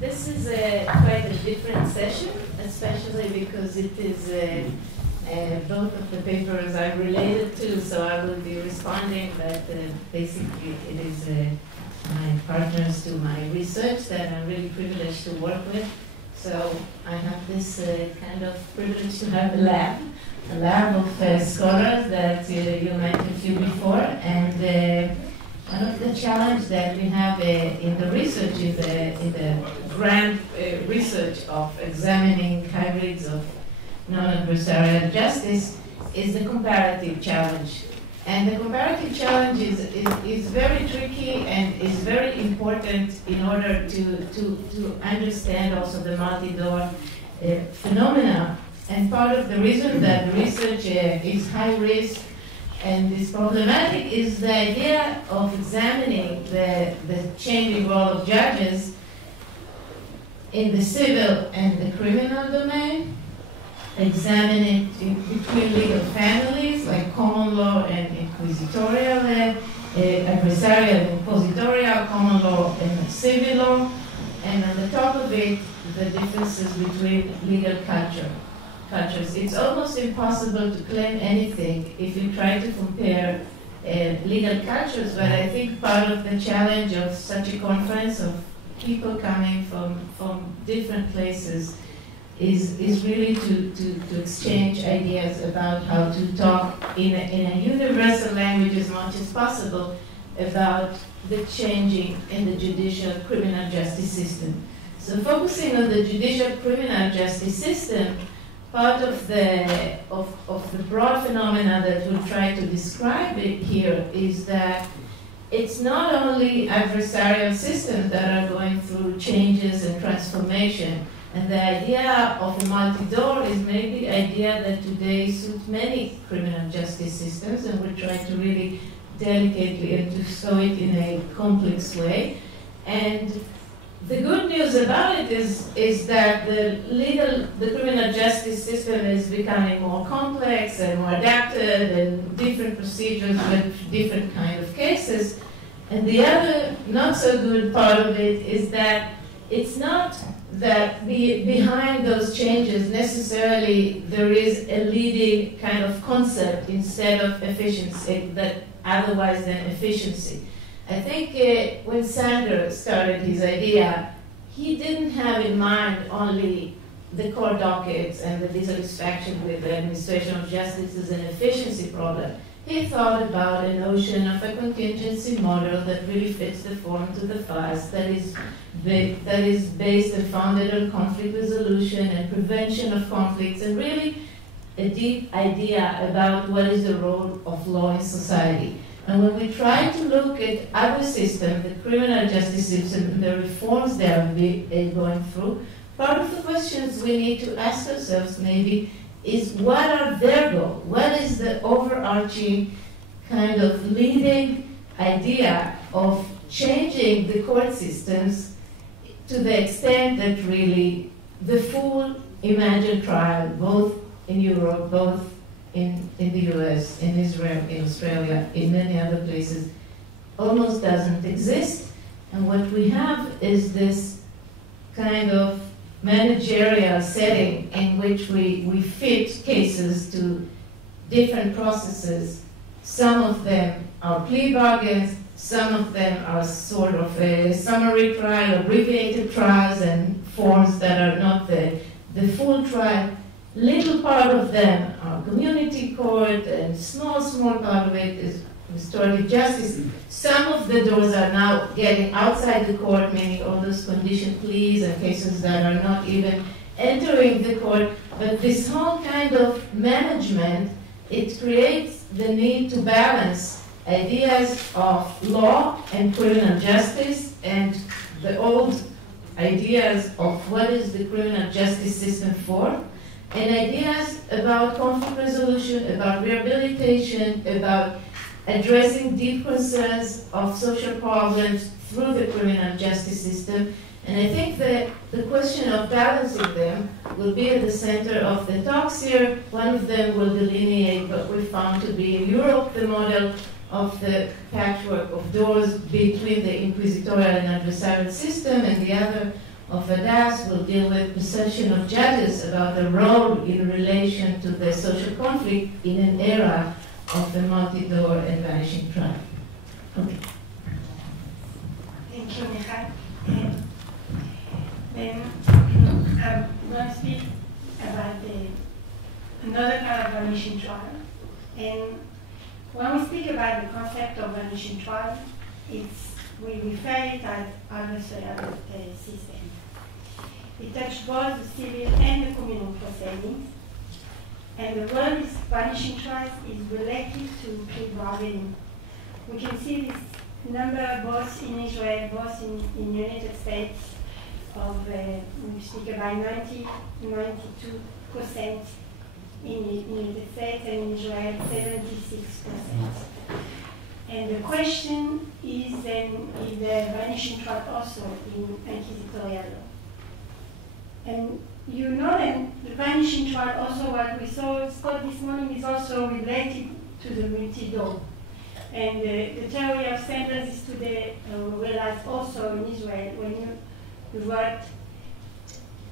This is quite a different session, especially because it is both of the papers are related to, so I will be responding, but basically it is my partners to my research that I'm really privileged to work with. So I have this kind of privilege to have a lab of scholars that you met a few before, and one of the challenges that we have in the research, in the grand research of examining hybrids of non-adversarial justice, is the comparative challenge. And the comparative challenge is very tricky and is very important in order to understand also the multi-door phenomena. And part of the reason that the research is high risk and is problematic is the idea of examining the changing role of judges in the civil and the criminal domain, examine it between legal families like common law and inquisitorial, adversarial and inquisitorial, common law and civil law, and on the top of it, the differences between legal cultures. It's almost impossible to claim anything if you try to compare legal cultures, but I think part of the challenge of such a conference of people coming from different places is really to exchange ideas about how to talk in a universal language as much as possible about the changing in the judicial criminal justice system. So focusing on the judicial criminal justice system, part of the broad phenomena that we'll try to describe it here is that it's not only adversarial systems that are going through changes and transformation, and the idea of a multi-door is maybe the idea that today suits many criminal justice systems, and we'll try to really delicately and to show it in a complex way. And the good news about it is that the criminal justice system is becoming more complex and more adapted, and different procedures with different kind of cases. And the other not so good part of it is that it's not that behind those changes necessarily there is a leading kind of concept instead of efficiency, that otherwise than efficiency. I think when Sander started his idea, he didn't have in mind only the court dockets and the dissatisfaction with the administration of justice as an efficiency problem. He thought about a notion of a contingency model that really fits the form to the fast, that is based and founded on conflict resolution and prevention of conflicts, and really a deep idea about what is the role of law in society. And when we try to look at other systems, the criminal justice system, the reforms they are going through, part of the questions we need to ask ourselves maybe is what are their goals? What is the overarching kind of leading idea of changing the court systems to the extent that really the full imagined trial, both in Europe, both in the US, in Israel, in Australia, in many other places, almost doesn't exist. And what we have is this kind of managerial setting in which we fit cases to different processes. Some of them are plea bargains, some of them are sort of a summary trial, abbreviated trials, and forms that are not the full trial. Little part of them are community court, and small part of it is restorative justice. Some of the doors are now getting outside the court, meaning all those conditioned pleas and cases that are not even entering the court. But this whole kind of management, it creates the need to balance ideas of law and criminal justice and the old ideas of what is the criminal justice system for, and ideas about conflict resolution, about rehabilitation, about addressing deep concerns of social problems through the criminal justice system. And I think that the question of balancing them will be at the center of the talks here. One of them will delineate what we found to be in Europe the model of the patchwork of doors between the inquisitorial and adversarial system, and the other of Hadas will deal with perception of judges about their role in relation to the social conflict in an era of the multi-door and vanishing trial. Okay. Thank you, Michal. I'm going to speak about another kind of vanishing trial. And when we speak about the concept of vanishing trial, we refer it as adversarial system. It touches both the civil and the criminal proceedings. And the word is vanishing trials is related to plea bargaining. We can see this number both in Israel, both in the United States, we speak about 92% in the United States, and in Israel 76%. And the question is then, is the vanishing trial also in inquisitorial law? And you know that the vanishing trial also, what we saw this morning, is also related to the multi-door. And the theory of sentence is today realized also in Israel when you wrote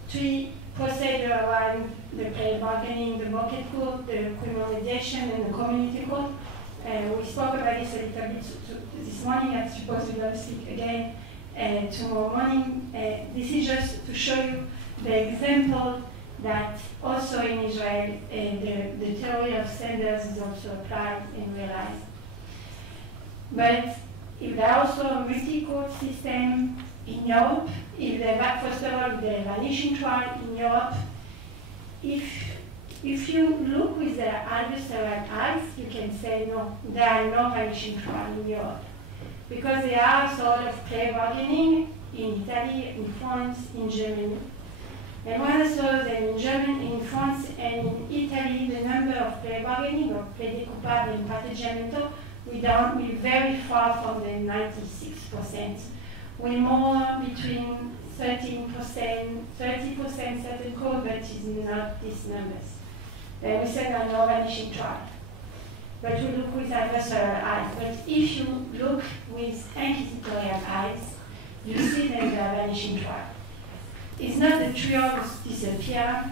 three procedures around the plea bargaining, the market court, the criminal mediation, and the community court. We spoke about this a little bit this morning. I suppose we will speak again tomorrow morning. This is just to show you the example that also in Israel the theory of standards is also applied and realized. But if there are also a multi-court system in Europe, first of all, the vanishing trial in Europe, if you look with the adversarial eyes, you can say no, there are no vanishing trials in Europe. Because there are sort of plea bargaining in Italy, in France, in Germany. And when I saw them in Germany, in France, and in Italy, the number of plea bargaining or plaider coupable and patteggiamento, we're very far from the 96%. We're more between 13%, 30% certain court, but it's not these numbers. Then we said no vanishing trial. But we look with adversarial eyes. But if you look with inquisitorial eyes, you see that they are vanishing trial. It's not the trials disappear,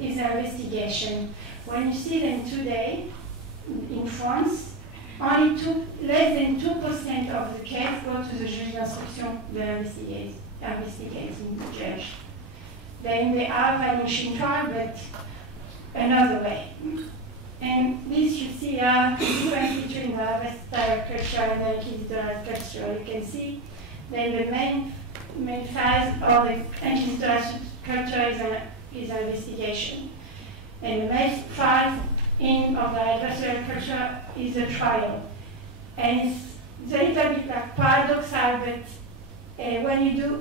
it's an investigation. When you see them today in France, only less than 2% of the case go to the juge d'instruction, the investigating judge. Then they are vanishing trial, but another way. And this you see are the difference between the adversarial culture and the inquisitorial culture. You can see that the main phase of the inquisitorial culture is an investigation. And the main phase of the adversarial culture is a trial. And it's a little bit like paradoxal, but when you do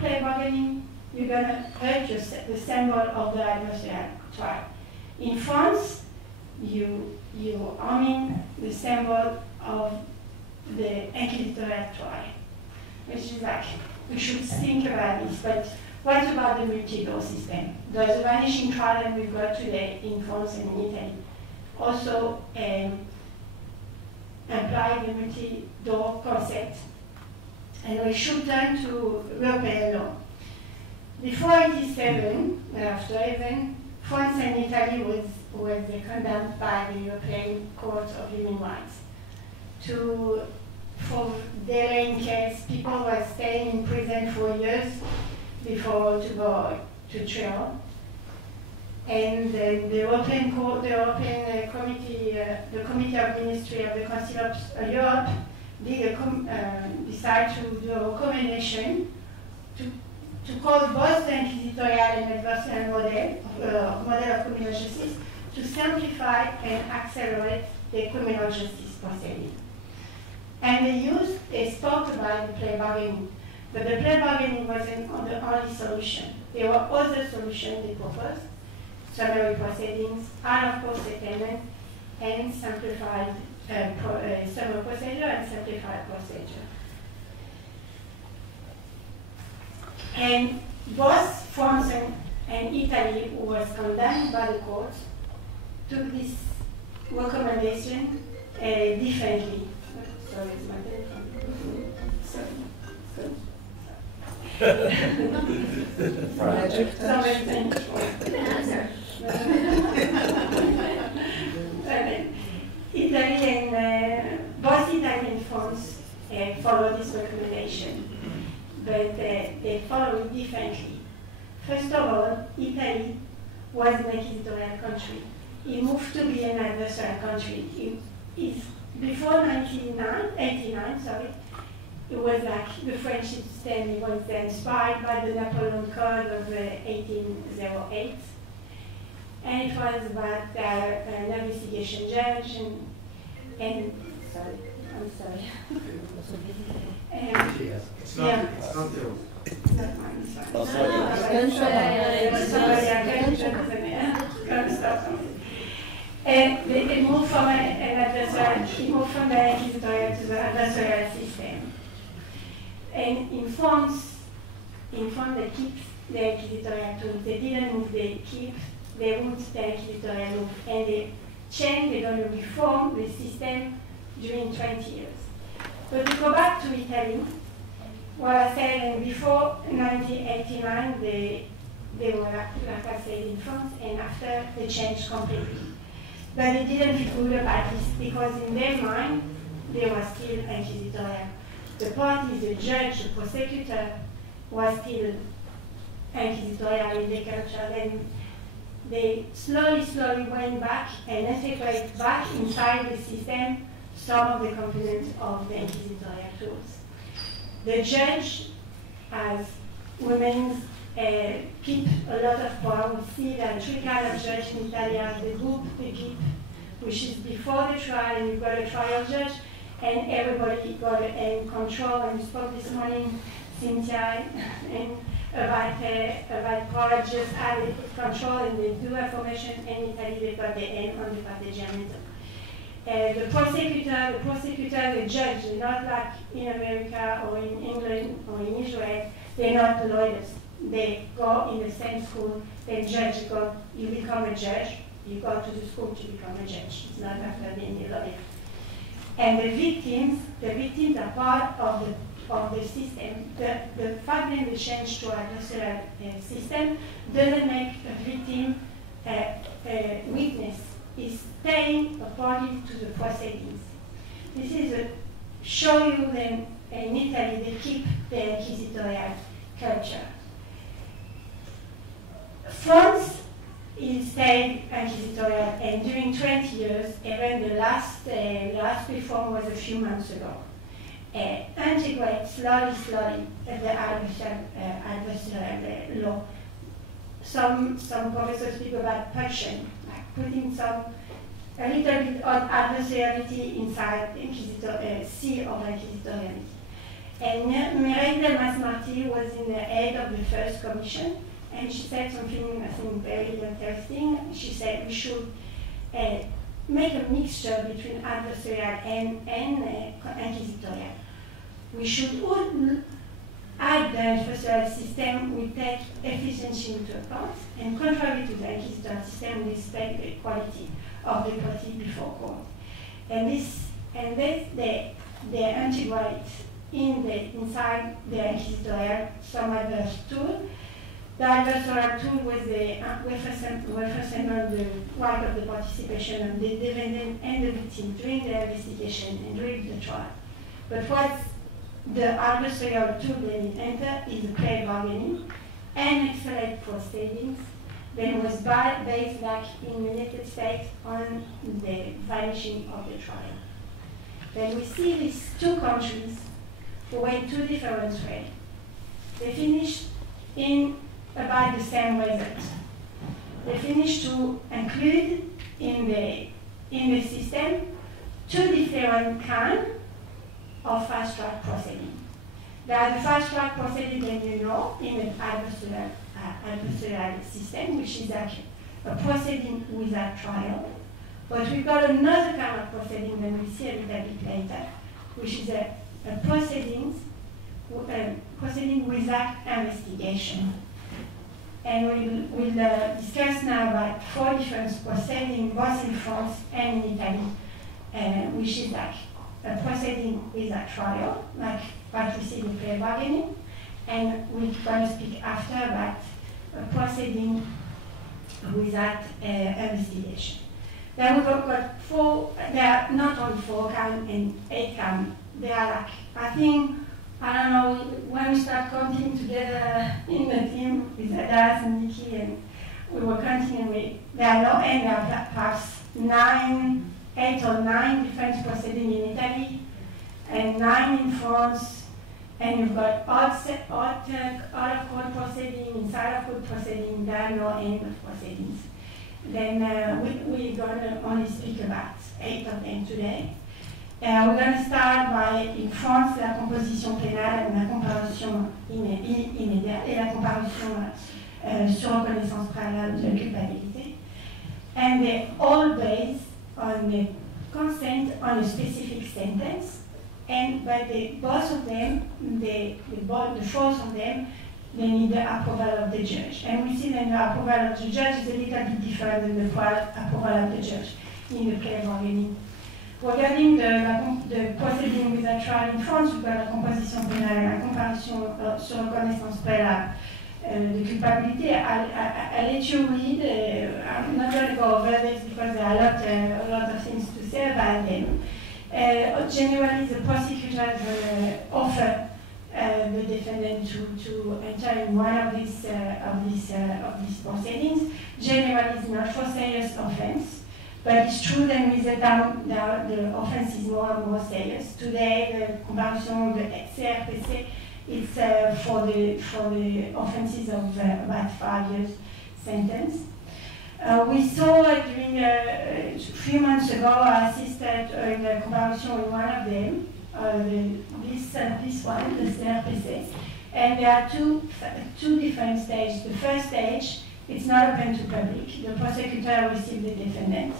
plea bargaining, you're going to hurt the symbol of the adversarial trial. In France, you arming the symbol of the inquisitorial trial, which is like, we should think about this. But what about the multi-door system? There's a vanishing trial that we've got today in France and in Italy. Also apply the multi-door concept. And we should turn to European law. Before 1987, after even, France and Italy was condemned by the European Court of Human Rights for delaying case. People were staying in prison for years before to go to trial. And the European Court, the European Committee, the Committee of Ministry of the Council of Europe decided to do a recommendation to call both the inquisitorial and adversarial model of criminal justice to simplify and accelerate the criminal justice proceeding. And they spoke about the plea bargaining, but the plea bargaining wasn't the only solution. There were other solutions they proposed: summary proceedings, out-of-court settlement, and simplified summary procedure and simplified procedure. And both France and Italy, who was condemned by the court, took this recommendation differently. Sorry, it's my telephone. Italy and both Italy and France follow this recommendation, but they follow it differently. First of all, Italy was an inquisitorial country. It moved to be an adversarial country. Before 1989, it was like the French system. It was inspired by the Napoleon Code of 1808. And it was about an investigation judge and sorry, I'm sorry. It's not yours. Not mine, sorry. It moved from the inquisitorial to the adversarial system. And in France, they keep the inquisitorial tools. They didn't move, they moved the inquisitorial loop. And they're going to reform the system during 20 years. But to go back to Italy, what I said, and before 1989, they were, like I said, in France, and after they changed completely. But they didn't feel good about this because in their mind, they were still inquisitorial. The parties, the judge, the prosecutor, was still inquisitorial in the culture. Then they slowly went back and integrated back inside the system some of the components of the inquisitorial tools. The judge, as women, keep a lot of power. We see that three kinds of judge in Italy are the group, the keep, which is before the trial, and you've got a trial judge, and everybody got in control. And we spoke this morning, Cynthia, and about power just added control, and they do information in Italy, they've got the end on the parteggiamento. The prosecutor, the judge, they're not like in America or in England or in Israel, they're not lawyers. They go in the same school, they judge, you become a judge, you go to the school to become a judge. It's not after being a lawyer. And the victims are part of the system. The fact that they change to adversarial system doesn't make a victim a witness. Is staying a party to the proceedings. This is a show you them in Italy they keep the inquisitorial culture. France is staying inquisitorial, and during 20 years, even the last reform was a few months ago. Integrate slowly the adversarial law. Some professors speak about pulsion, like putting a little bit of adversariality inside sea of inquisitoriality. And Mireille Delmas-Marty was in the head of the first commission, and she said something I think very interesting. She said we should make a mixture between adversarial and inquisitorial. We should add the adversarial system, we take efficiency into account, and contrary to the inquisitorial system, we respect the quality of the party before court. And they integrate inside the inquisitorial some adverse tool. The adversarial tool was the reference the right of the participation of the defendant and the victim during the investigation and during the trial. But what's the adversarial tool that it entered is the plea bargaining and accelerated proceedings that was based like in the United States on the vanishing of the trial. Then we see these two countries who went two different ways. They finished in about the same result. They finished to include in the system two different kinds of fast-track proceeding. There are the fast-track proceeding that you know in the adversarial system, which is like a proceeding without trial. But we've got another kind of proceeding that we'll see a little bit later, which is a proceeding without investigation. And we'll discuss now about four different proceedings, both in France and in Italy, which is like a proceeding without trial, like what we see in plea bargaining, and we're going to speak after about proceeding without investigation. Then we've got four, there are not only 4 counts and 8 counts, they are like, I think, I don't know, when we start counting together in the team with Hadas and Michal, and we were counting, and there are no end, there are perhaps 8 or 9 different proceedings in Italy, and 9 in France, and you've got out of court proceedings, inside of court proceedings, there are no end of proceedings. Then we're going to only speak about 8 of them today. We're going to start by, in France, la composition pénale, la comparution immédiate et la comparution sur reconnaissance préalable de culpabilité. And they're all based on the consent on a specific sentence, but both of them, the 4 of them, they need the approval of the judge. And we see that the approval of the judge is a little bit different than the approval of the judge in the plea bargaining. Regarding the proceeding with a trial in France, we've got la composition pénale, la comparution sur reconnaissance préalable de culpabilité. I'll let you read. I'm not going to go over this because there are a lot of things to say about them. Generally, the prosecutors offer the defendant to enter in one of these proceedings. Generally, it's not for serious offense, but it's true that with the time the offense is more and more serious. Today, the comparution, the CRPC, it's for the offenses of about 5 years sentence. We saw during a few months ago, I assisted in the comparution in one of them. This one, the CRPC, and there are two different stages. The first stage, it's not open to public. The prosecutor receives the defendant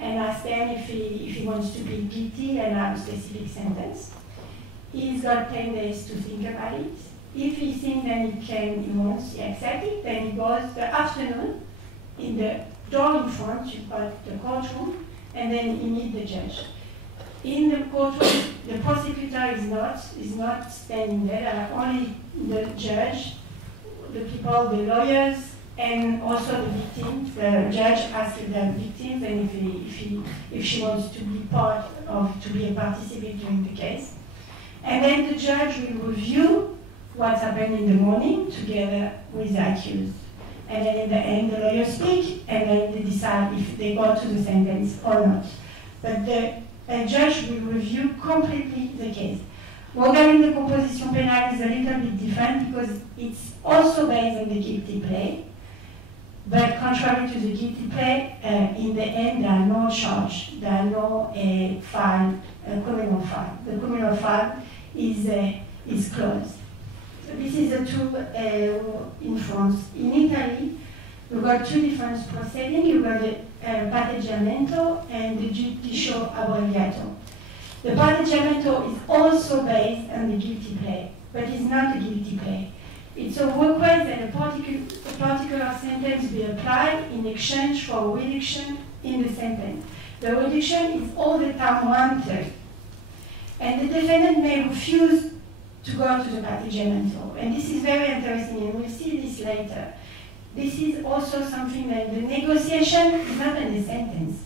and asks him if he wants to plead guilty and have a specific sentence. He's got 10 days to think about it. If he thinks that he accepts it, then he goes the afternoon in the door in front, you've got the courtroom, and then he meets the judge. In the courtroom, the prosecutor is not standing there. There are only the judge, the people, the lawyers, and also the victims. The judge asks the victims and if she wants to be to be a participant during the case. And then the judge will review what's happened in the morning together with the accused. And then in the end, the lawyers speak, and then they decide if they go to the sentence or not. But a judge will review completely the case. Regarding the composition pénale is a little bit different because it's also based on the guilty plea. But contrary to the guilty plea, in the end there are no charge, there are no criminal file. The criminal file is closed. So this is the two in France. In Italy, we've got 2 different proceedings. You've got the patteggiamento and the judicial abbreviato. The patteggiamento is also based on the guilty plea, but it's not a guilty plea. It's a request that a particular sentence be applied in exchange for a reduction in the sentence. The reduction is all the time 1/3. And the defendant may refuse to go to the patteggiamento. And this is very interesting, and we'll see this later. This is also something that the negotiation is not in the sentence,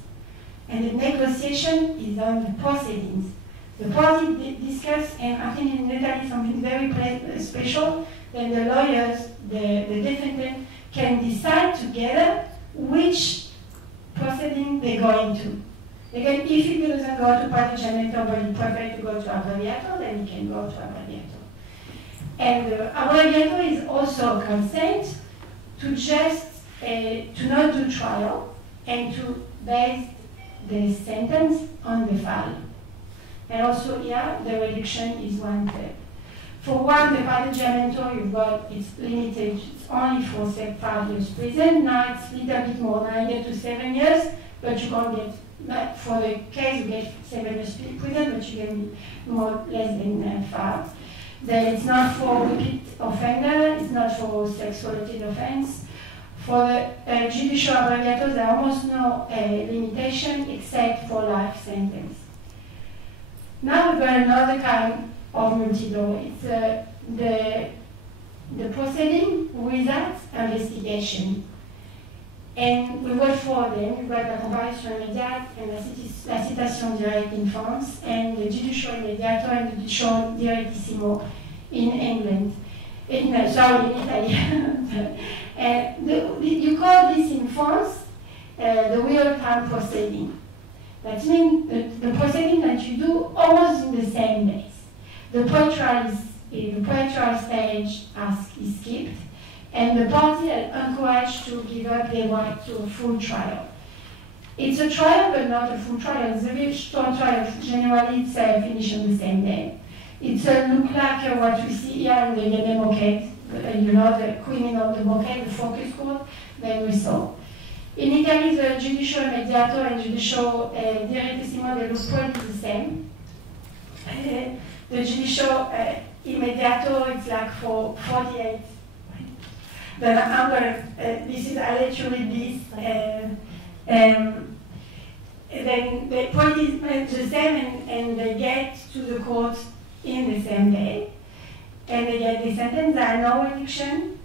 and the negotiation is on the proceedings. The parties discuss, and I think in Italy something very special, then the lawyers, the defendant, can decide together which proceeding they go into. Again, if he doesn't go to patteggiamento but he prefers to go to abbreviato, then he can go to abbreviato. And abbreviato is also a consent to just to not do trial and to base the sentence on the file. And also here, the reduction is 1/3. For one, the patteggiamento you've got, it's limited, it's only for 5 years prison. Now it's a little bit more, 9 years to 7 years, but you can't get, for the case you get 7 years prison, but you get more, less than 5. Then it's not for repeat offender, it's not for sex-related offense. For the judicial abbreviato, there are almost no limitation except for life sentence. Now we've got another kind of multi-law. It's the proceeding without investigation. And we work for them. We've got the Comparative immédiate and la citation directe in France, and the Judicial immediato and the Judicial direttissimo in England. In Italy. You call this in France the real-time proceeding. That means the proceeding that you do almost in the same days. The pre-trial stage is skipped, and the party are encouraged to give up their right to a full trial. It's a trial, but not a full trial. It's a very short trial. Generally, it's finished on the same day. It's look like what we see here in the Yemen case, the criminal, the moquette, the focus court, then we saw. In Italy, the judicial mediator and judicial direttissimo, they look pretty the same. The judicial immediato, it's like for 48. Then this is, I'll let you read this. Then they put it the same and they get to the court in the same day. And they get the sentence, there are no eviction.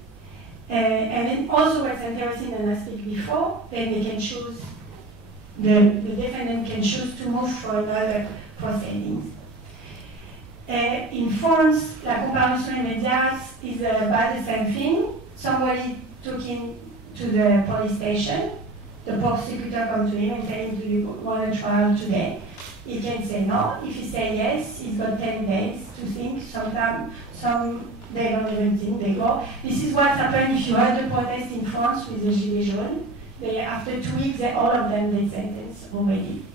And then also what's interesting, and I speak before, then they can choose, the defendant can choose to move for another proceedings. In France, la comparution immédiate is about the same thing. Somebody took him to the police station. The prosecutor comes to him and tells him, do you want a trial today? He can say no. If he says yes, he's got 10 days to think. Sometimes, they don't even think, they go. This is what happened if you had a protest in France with the Gilets jaunes. After 2 weeks, all of them, they sentenced already.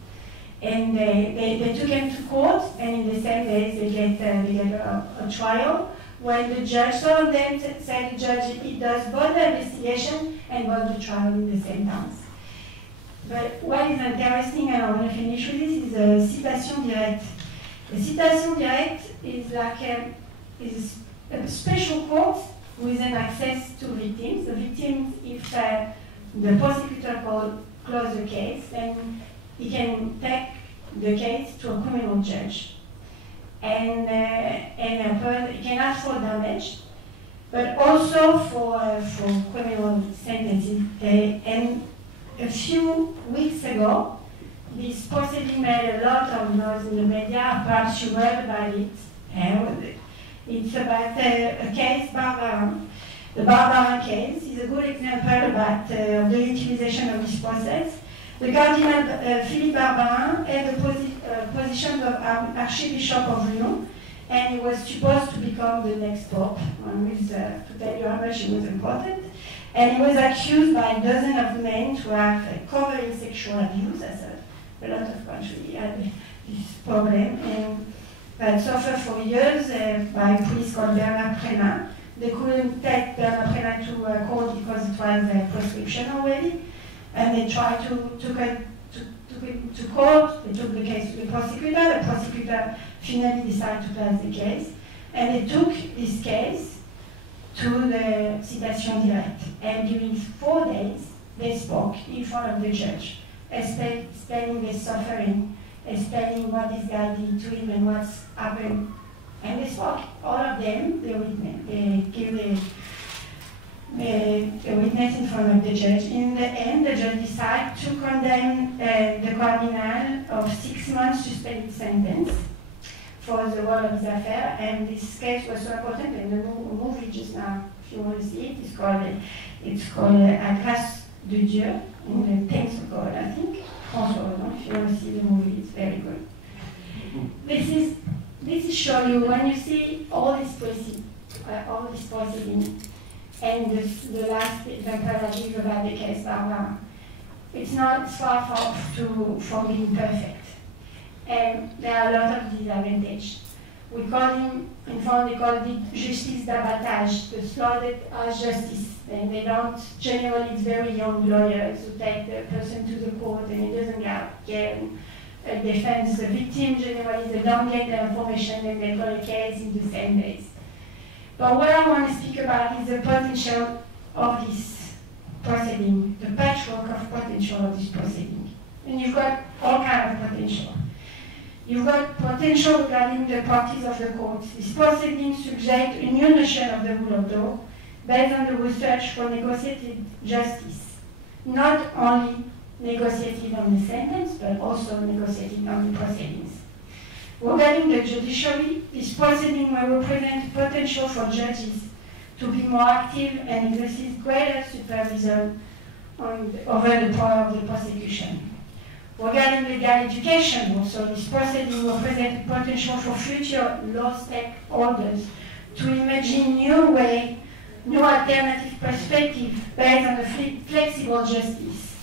And they took him to court, and in the same days, they get a trial. When the judge, some of them said the judge, it does both the investigation and both the trial in the same time. But what is interesting, and I want to finish with this, is a citation directe. The citation directe is like a special court with an access to victims. The victims, if the prosecutor close the case, then he can take the case to a criminal judge. And he can ask for damage, but also for criminal sentencing. And a few weeks ago, this proceeding made a lot of noise in the media. Perhaps you heard about it. It's about a case, Bar-Ilan. The Bar-Ilan case is a good example about the utilization of this process. The Cardinal Philippe Bar-Ilan had the position of Archbishop of Lyon, and he was supposed to become the next pope. To tell you how much he was important. And he was accused by a dozen of men to have covering sexual abuse, as a lot of countries had this problem, and that suffered for years by a priest called Bar-Ilan. They couldn't take Bar-Ilan to court because it was a prescription already, and they tried to court. They took the case to the prosecutor finally decided to pass the case, and they took this case to the citation directe. And during 4 days, they spoke in front of the judge, explaining their suffering, explaining what this guy did to him and what's happened. And they spoke, all of them, they witness. They give the witness in front of the judge. In the end, the judge decided to condemn the cardinal of 6 months suspended sentence for the whole of his affair, and this case was so important, and the movie just now, if you want to see it, it's called À grâce de Dieu, in the Thanks of God, I think. François, if you want to see the movie, it's very good. This is show you when you see all this proceeding, and the last example I give about the case Bar-Ilan, it's not far from being perfect. And there are a lot of disadvantages. We call him, in France, they call it justice d'abattage, the slaughtered as justice. And they don't, generally it's very young lawyers who take the person to the court and it doesn't get defense the victim. Generally they don't get the information and they call a case in the same days. But what I want to speak about is the potential of this proceeding, the patchwork of potential of this proceeding. And you've got all kinds of potential. You've got potential regarding the parties of the court. These proceedings suggest a new notion of the rule of law based on the research for negotiated justice, not only negotiated on the sentence, but also negotiated on the proceedings. Regarding the judiciary, this proceeding will represent potential for judges to be more active and exercise greater supervision over the power of the prosecution. Regarding legal education, also, this proceeding will present potential for future law stakeholders to imagine new alternative perspective based on a flexible justice,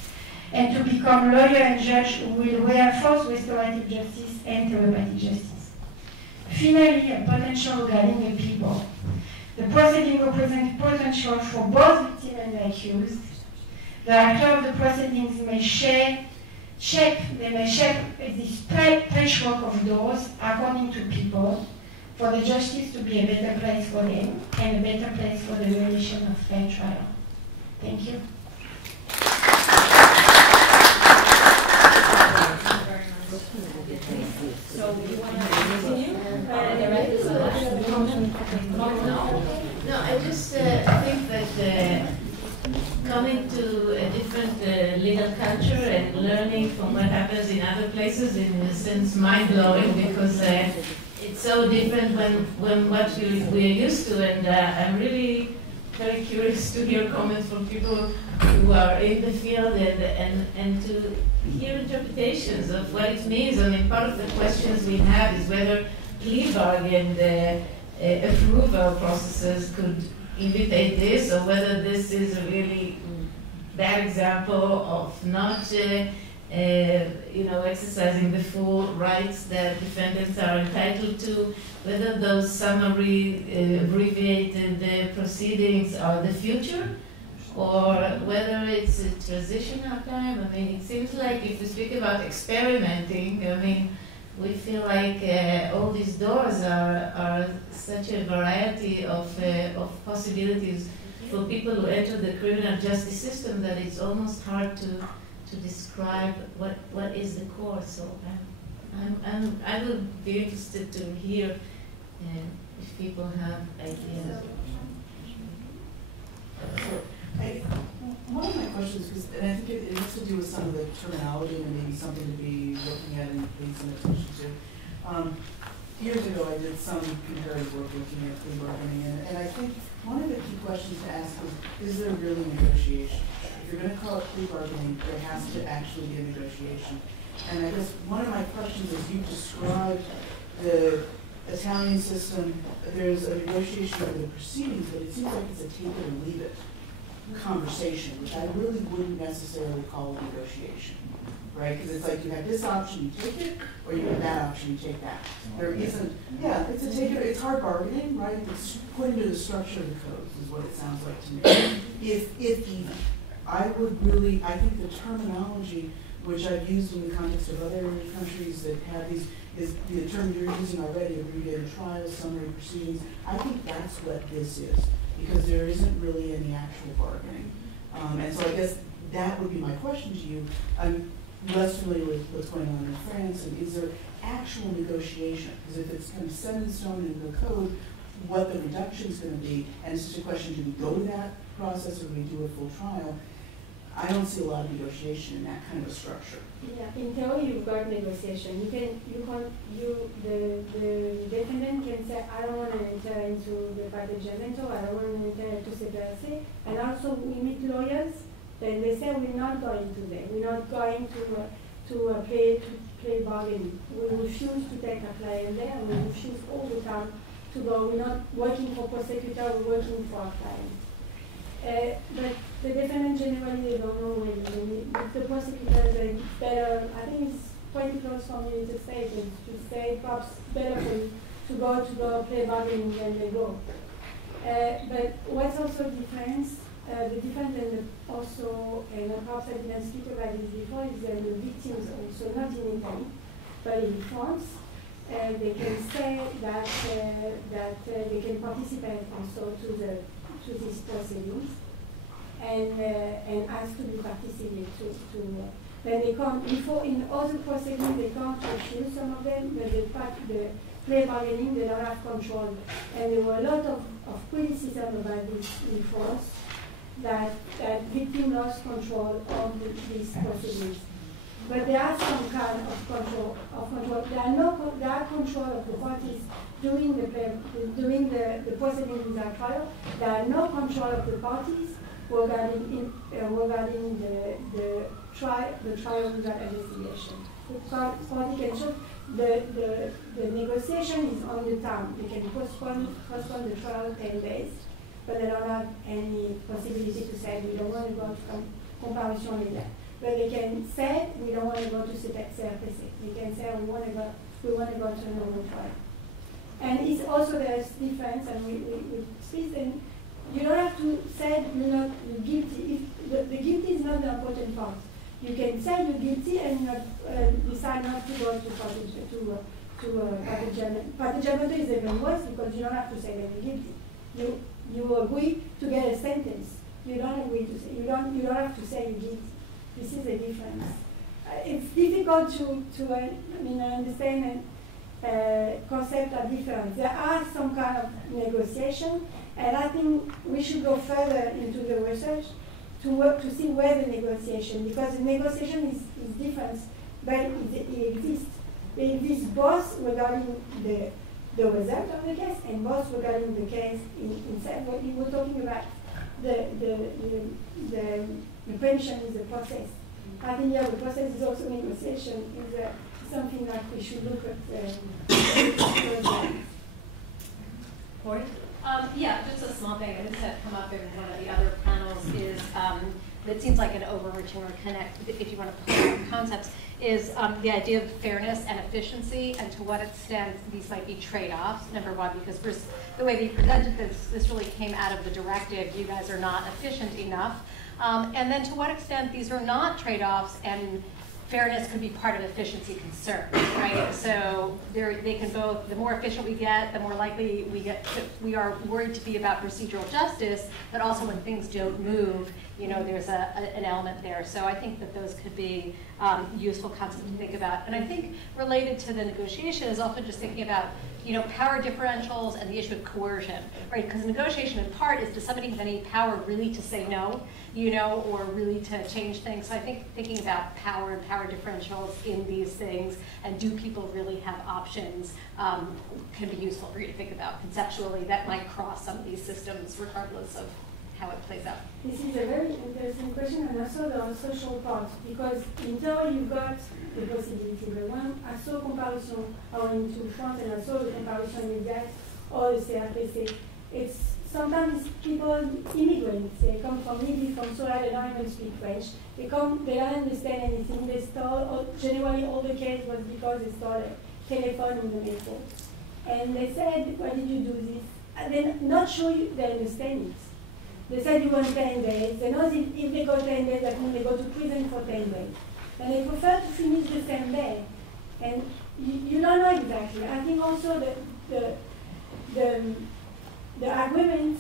and to become lawyer and judge who will reinforce restorative justice and therapeutic justice. Finally, a potential regarding the people. The proceeding represents potential for both victim and the accused. The actor of the proceedings may shape this patchwork of doors according to people, for the justice to be a better place for them and a better place for the relation of fair trial. Thank you. So you want to continue? No, I just think that coming to a different legal culture and learning from what happens in other places is in a sense mind-blowing, because it's so different when what we're used to, and I'm really very curious to hear comments from people who are in the field and to hear interpretations of what it means. I mean, part of the questions we have is whether plea bargain approval processes could imitate this, or whether this is a really bad example of not exercising the full rights that defendants are entitled to, whether those summary abbreviated proceedings are the future, or whether it's a transitional time. I mean, it seems like if we speak about experimenting, I mean, we feel like all these doors are such a variety of possibilities for people who enter the criminal justice system that it's almost hard to describe what is the core. So I would be interested to hear if people have ideas. One of my questions, and I think it has to do with some of the terminology and maybe something to be looking at and paying some attention to. Years ago, I did some comparative work looking at plea bargaining, and I think one of the key questions to ask is there really negotiation? If you're going to call it plea bargaining, there has to actually be a negotiation. And I guess one of my questions is, you described the Italian system, there's a negotiation over the proceedings, but it seems like it's a take it or leave it conversation, which I really wouldn't necessarily call a negotiation, right? Because it's like you have this option, you take it, or you have that option, you take that. There isn't, it's a take it, it's hard bargaining, right? It's put into the structure of the codes is what it sounds like to me. If even. I think the terminology, which I've used in the context of other countries that have these, is the term you're using already, abbreviated trials, summary proceedings. I think that's what this is, because there isn't really any actual bargaining. And so I guess that would be my question to you. I'm less familiar with what's going on in France, and is there actual negotiation? Because if it's kind of set in stone in the code, what the reduction is going to be, and it's just a question, do we go to that process or do we do a full trial? I don't see a lot of negotiation in that kind of a structure. Yeah, in theory, you've got negotiation. The defendant can say, I don't want to enter into the patteggiamento, I don't want to enter into separate. And also, we meet lawyers, then they say, we're not going to there. We're not going to play bargaining. We refuse to take a client there, and we refuse all the time to go. We're not working for prosecutor, we're working for our client. But the defendant generally, they don't know when. If the prosecutor is better, I think it's quite close for me to say it, to say perhaps better for you to go play bargaining when they go. But what's also different, the difference and also, and perhaps I didn't speak about this before, is that the victims also, not in Italy, but in France, they can say that they can participate also to these proceedings and ask to be participated to Then they come, before in other proceedings, they come to refuse some of them, but the plea bargaining, they don't have control. And there were a lot of criticism about this reforms, that victims lost control of these proceedings. But there are some kind of control. There are control of the parties during the proceedings without trial. There are no control of the parties regarding the trial without investigation. The negotiation is on the time. They can postpone the trial 10 days, but they don't have any possibility to say we don't want to go to comparution immédiate. But they can say we don't want to go to CRPC. They can say we want to go to a normal trial. And it's also there's difference, and we speak. And you don't have to say you're guilty. If the guilty is not the important part. You can say you're guilty and not decide not to go to pathogen is even worse because you don't have to say that you're guilty. You agree to get a sentence. You don't agree to say you don't have to say you're guilty. This is the difference. It's difficult to understand and concepts are different. There are some kind of negotiation, and I think we should go further into the research to work to see where the negotiation, because the negotiation is different, but it exists. It exists both regarding the result of the case and both regarding the case itself. What we were talking about the pension is a process. I think the process is also negotiation. Is something that we should look at. Corey? Yeah, just a small thing. I just had come up in one of the other panels is that seems like an overreaching or connect, if you want to pull out concepts, is the idea of fairness and efficiency and to what extent these might be trade-offs, number one, because the way that you presented this really came out of the directive, you guys are not efficient enough. And then to what extent these are not trade-offs and fairness could be part of efficiency concerns, right? So they can both, the more efficient we get, the more likely we are worried to be about procedural justice, but also when things don't move, there's an element there. So I think that those could be useful concepts to think about. And I think related to the negotiation is also just thinking about power differentials and the issue of coercion, right? Because negotiation in part is, does somebody have any power really to say no, or really to change things? So I think thinking about power and power differentials in these things, and do people really have options, can be useful for you to think about conceptually that might cross some of these systems regardless of how it plays out. This is a very interesting question, and also the social part, because in theory you've got the possibility, but when I saw comparison into France and I saw the comparison with that or the CRPC, it's sometimes people, immigrants, they come from Libya, from Somalia, they don't even speak French. They don't understand anything. They stole, generally all the case was because they stole a telephone in the metro. And they said, why did you do this? And they're not sure they understand it. They said you want 10 days. They know if they go 10 days, that means they go to prison for 10 days. And they prefer to finish the same day. And you don't know exactly. I think also the agreement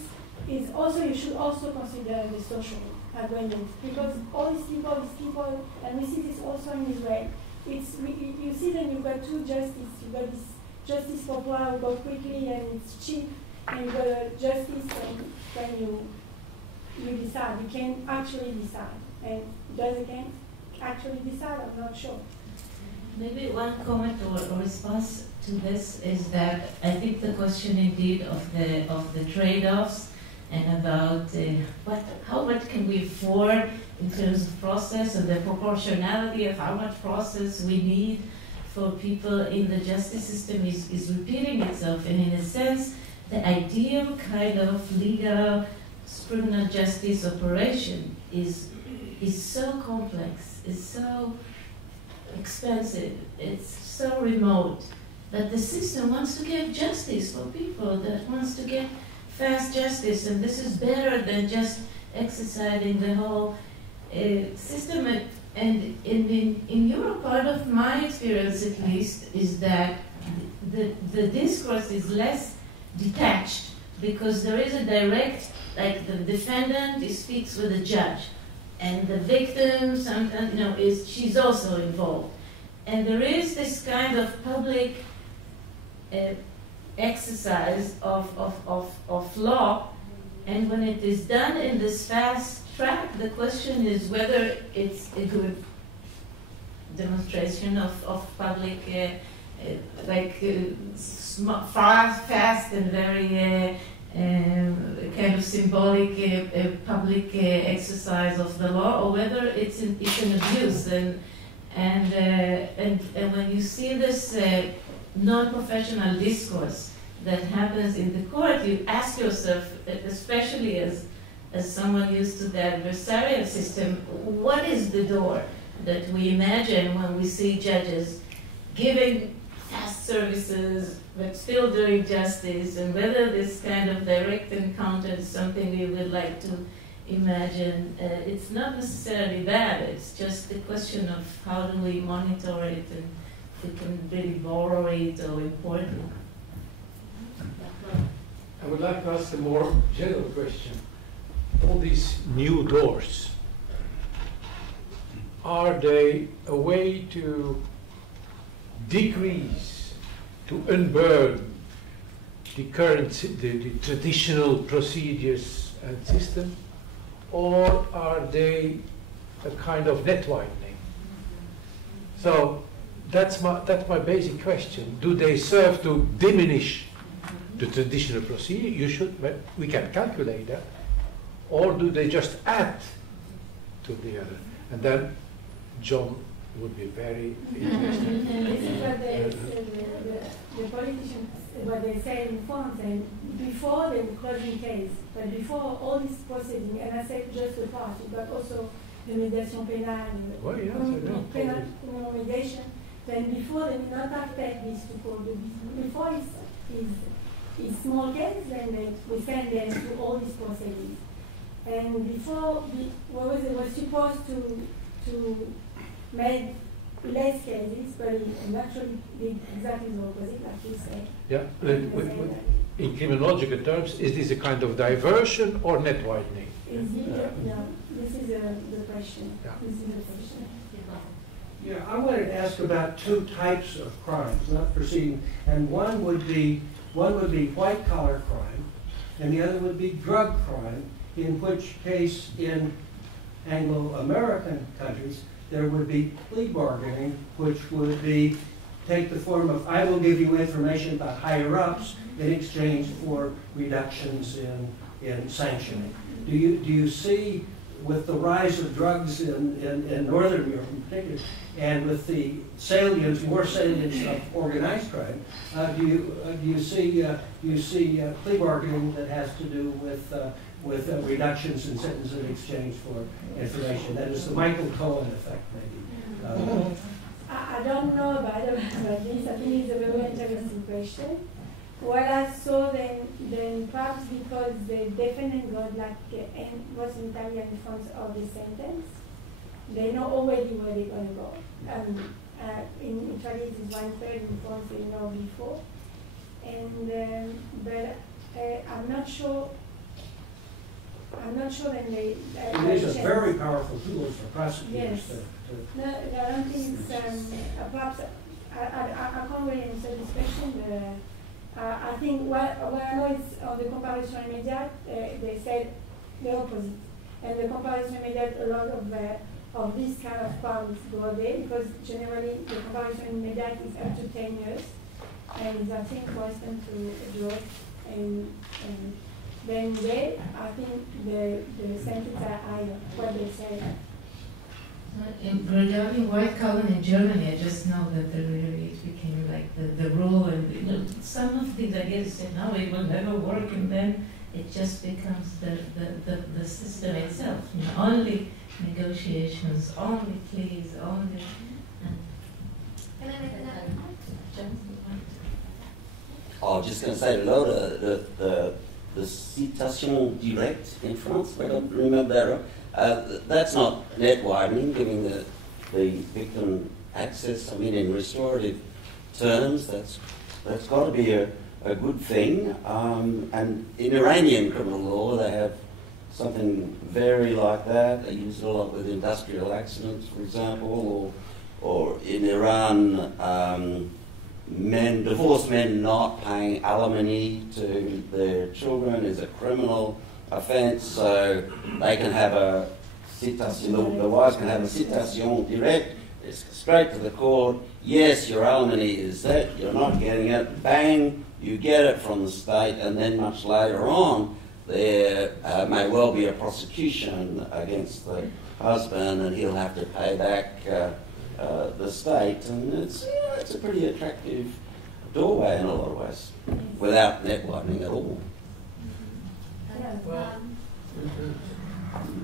is also, you should also consider the social agreement, because all these people, and we see this also in Israel. You see that you've got two justice. You've got this justice popular who go quickly and it's cheap, and you've got justice when you decide. You can actually decide. And does it can actually decide? I'm not sure. Maybe one comment or response to this is that I think the question indeed of the trade-offs and about how much can we afford in terms of process and the proportionality of how much process we need for people in the justice system is repeating itself. And in a sense, the ideal kind of legal criminal justice operation is so complex, is so expensive, it's so remote, that the system wants to give justice for people, that wants to get fast justice, and this is better than just exercising the whole system. And in Europe, part of my experience at least is that the discourse is less detached, because there is a direct, like the defendant speaks with the judge, and the victim sometimes, she's also involved. And there is this kind of public exercise of law, and when it is done in this fast track, the question is whether it's a good demonstration of public, fast and very kind of symbolic public exercise of the law, or whether it's an abuse. And when you see this non-professional discourse that happens in the court, you ask yourself, especially as someone used to the adversarial system, what is the door that we imagine when we see judges giving fast services but still doing justice, and whether this kind of direct encounter is something we would like to imagine. It's not necessarily bad, it's just a question of how do we monitor it and if we can really borrow it or import it. I would like to ask a more general question. All these new doors, are they a way to decrease, to unburden the current, the traditional procedures and system, or are they a kind of net widening? So that's my basic question. Do they serve to diminish the traditional procedure? We can calculate that. Or do they just add to the other? And then John would be very interested. And this is what the politicians, what they say in France, and before the closing case, but before all this proceeding, and I said just the party, but also the mediation penal, penal mediation, then before they will not have taken this to court. Before it's small case, then we send them to all these proceedings. And before, they were supposed to make less cases, but it actually did exactly the opposite, like you said. Yeah, in criminological terms, is this a kind of diversion or net widening? This is the question. Yeah. This is the question. Yeah, I wanted to ask about two types of crimes, not proceeding, and one would be white-collar crime, and the other would be drug crime, in which case in Anglo-American countries there would be plea bargaining, which would take the form of, I will give you information about higher-ups in exchange for reductions in sanctioning. Do you see, with the rise of drugs in Northern Europe in particular, and with the more salience of organized crime, do you see plea bargaining that has to do with reductions in sentence in exchange for information? That is the Michael Cohen effect, maybe. I don't know about this. I think it's a very interesting question. What I saw then perhaps because the defendant got was in Italian in front of the sentence, they know already where they're going to go. In Italy it is 1/3, in France they know before. And but I'm not sure that they. It is a very powerful tool for prosecutors. Yes. No, I don't think it's perhaps I can't really answer this question. I think what I know is on the comparison immediate, they said the opposite. And the comparison immediate, a lot of these kind of crimes go away because generally the comparison immediate is up to 10 years. And I think Western to drug and then they, I think the sentences are higher, what they say. Regarding white collar in Germany, I just know that it became like the rule, and some of these ideas say no, it will never work, and then it just becomes the system itself. Only negotiations, only pleas, only. Can I make another? I was just going to say hello to the citation directe in France, I don't remember that. That's not net widening, giving the victim access. I mean, in restorative terms, that's got to be a good thing. And in Iranian criminal law, they have something very like that. They use it a lot with industrial accidents, for example, or in Iran, divorced men not paying alimony to their children is a criminal offence, so they can have a citation, the wives can have a citation direct, it's straight to the court. Yes, your alimony is that, you're not getting it, bang, you get it from the state, and then much later on, there may well be a prosecution against the husband, and he'll have to pay back the state, and it's a pretty attractive doorway in a lot of ways, without net widening at all. Yeah.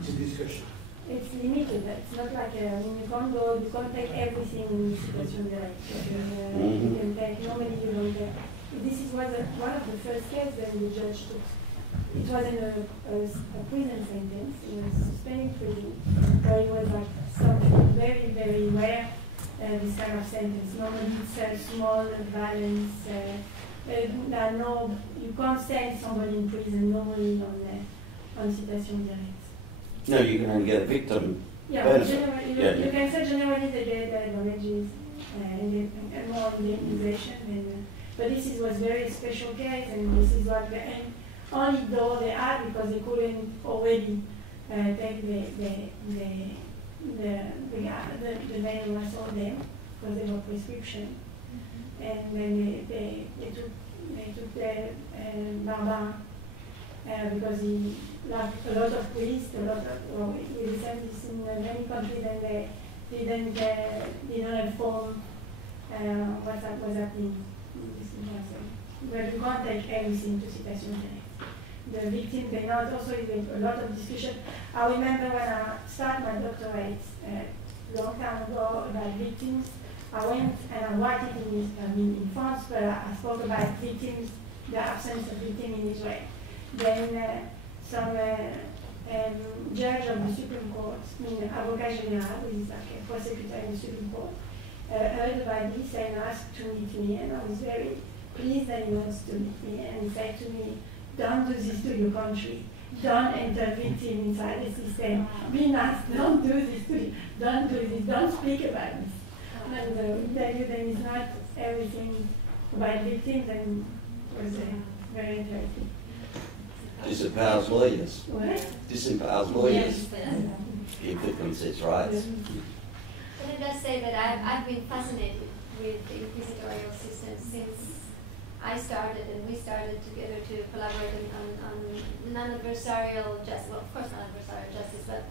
It's a discussion. It's limited. It's not like you can't take everything in situation direct. You can take, normally you don't take. This was one of the first cases that the judge took. It wasn't a prison sentence, it was suspended prison, but it was like something very, very rare, this kind of sentence. Normally it's a small violence, you can't send somebody in prison normally on citation direct. No, you can only get a victim. Yeah, you can say generally they get damages and more indemnization. But this was very special case, and this is what only though they had because they couldn't already take the men who assaulted them because they were prescription, and then they took the Bar-Ilan because he like a lot of police, we received this in many countries, and they didn't inform what was happening. But you can't take everything to citation direct. The victim cannot, also a lot of discussion. I remember when I started my doctorate a long time ago about victims, I went and I worked in France, but I spoke about victims, the absence of victim in Israel. Then some judge of the Supreme Court, Avocat General, who is like a prosecutor in the Supreme Court, heard about this and asked to meet me, and I was very pleased that he wants to meet me, and he said to me, don't do this to your country. Don't enter victim inside the system. Be nice, don't do this to you. Don't do this, don't speak about this. And we tell you that it's not everything about victims, and it was very interesting. Disempowers lawyers. What? Disempowers lawyers. Give victims its rights. Can I just say that I've been fascinated with the inquisitorial system since I started, and we started together to collaborate on non-adversarial justice, well, of course non-adversarial justice, but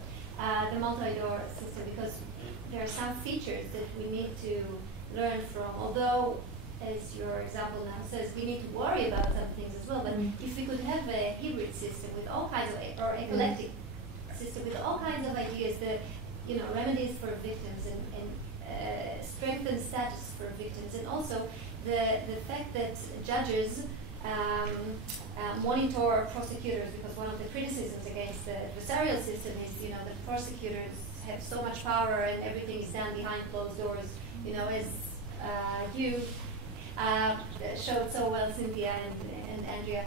the multi-door system, because there are some features that we need to learn from, although, as your example now says, we need to worry about some things as well, but if we could have a hybrid system with all kinds of, or eclectic system with all kinds of ideas that, remedies for victims and strengthen status for victims, and also the fact that judges monitor prosecutors, because one of the criticisms against the adversarial system is, that prosecutors have so much power and everything is done behind closed doors, as you showed so well, Cynthia and Andrea.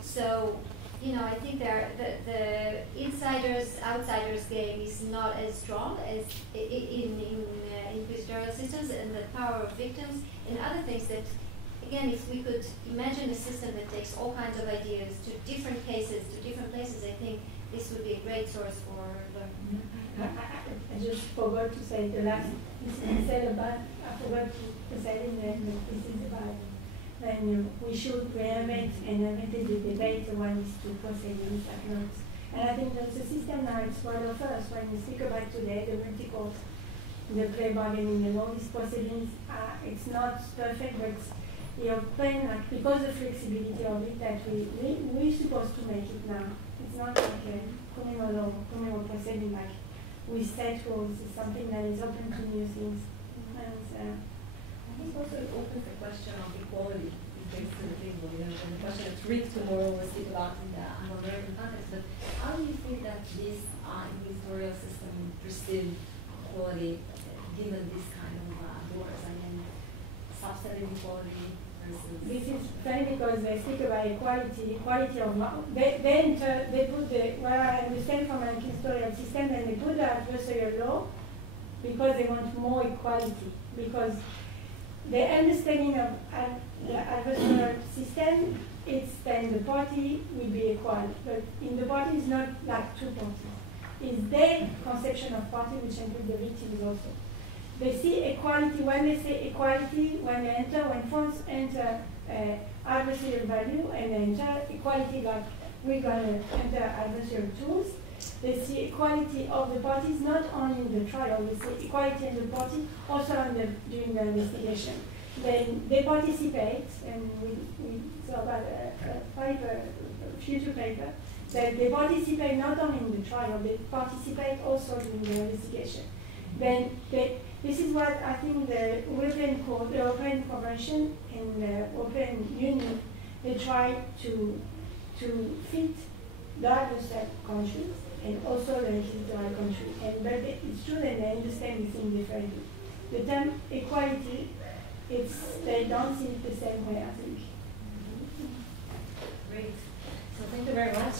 So, I think the insiders-outsiders game is not as strong as in inquisitorial systems, and the power of victims and other things that, again, if we could imagine a system that takes all kinds of ideas to different cases, to different places, I think this would be a great source for learning. I just forgot to say the last, this is about, I forgot to say in there, but this is about then we should reinvent and invented the debate one is to proceedings like notes. And I think that the system now is one of us when we speak about today, the multi-court, the plea bargaining and all these proceedings, it's not perfect, but you're playing like, because of the flexibility of it that we're supposed to make it now. It's not like a criminal law, criminal proceeding, like we set rules, it's something that is open to new things. And, I think also it opens the question of equality in case to the table, and the question that Rick tomorrow will speak about in the Anglo-American context, but how do you think that this inquisitorial system perceives equality given this kind of doors? I mean, substantive equality versus... This is funny because they speak about equality of they put what I understand from an inquisitorial system, and they put the adversarial law because they want more equality, because the understanding of the adversarial system, it's then the party will be equal, but in the party is not like two parties. It's their conception of party which includes the victims also. They see equality, when they say equality, when funds enter adversarial value and enter equality, like we're going to enter adversarial tools, they see equality of the parties not only in the trial, they see equality in the party also during the investigation. Then they participate, and we saw about a future paper, that they participate not only in the trial, they participate also during the investigation. Then this is what I think the European Court, the European Convention, and the European Union, they try to fit the adversarial countries and also the inquisitorial country. But it's true that they understand this thing differently. The term equality, they don't see it the same way, I think. Great. So thank you very much.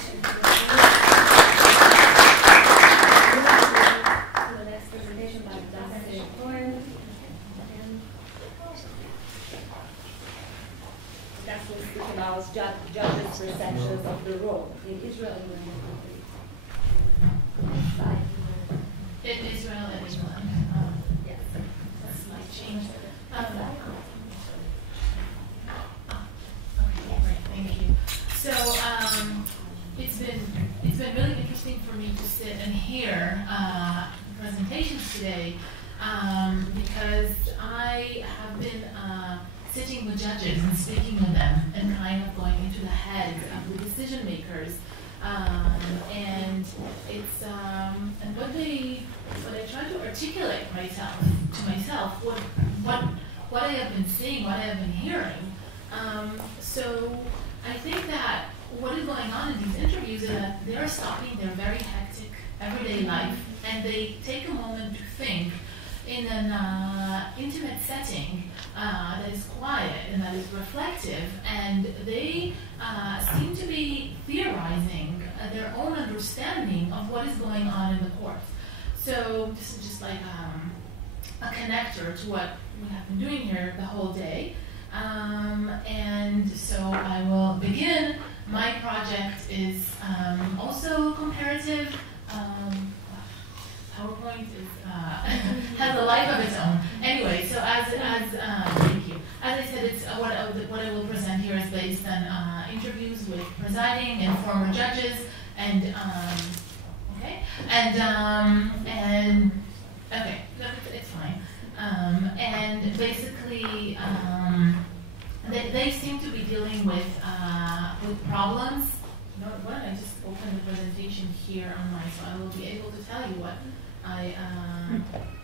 The next presentation by Dr. Cohen. That's what we speak about judges' perceptions of the role in Israel and In Israel and England. yes. That's my change. Thank you. So it's been really interesting for me to sit and hear presentations today because I have been sitting with judges and speaking with them and kind of going into the heads of the decision makers, and it's and what I try to articulate to myself what I have been seeing, what I have been hearing. So I think that what is going on in these interviews is that they are stopping their very hectic everyday life and they take a moment to think in an intimate setting that is quiet and that is reflective, and they seem to be theorizing their own understanding of what is going on in the court. So this is just like a connector to what we have been doing here the whole day. And so I will begin. My project is also comparative. PowerPoint is, has a life of its own. Anyway, so thank you. As I said, it's what I will present here is based on interviews with presiding and former judges, and okay, and okay, it's fine. And basically, they seem to be dealing with problems. Why don't I just open the presentation here on my, so I will be able to tell you what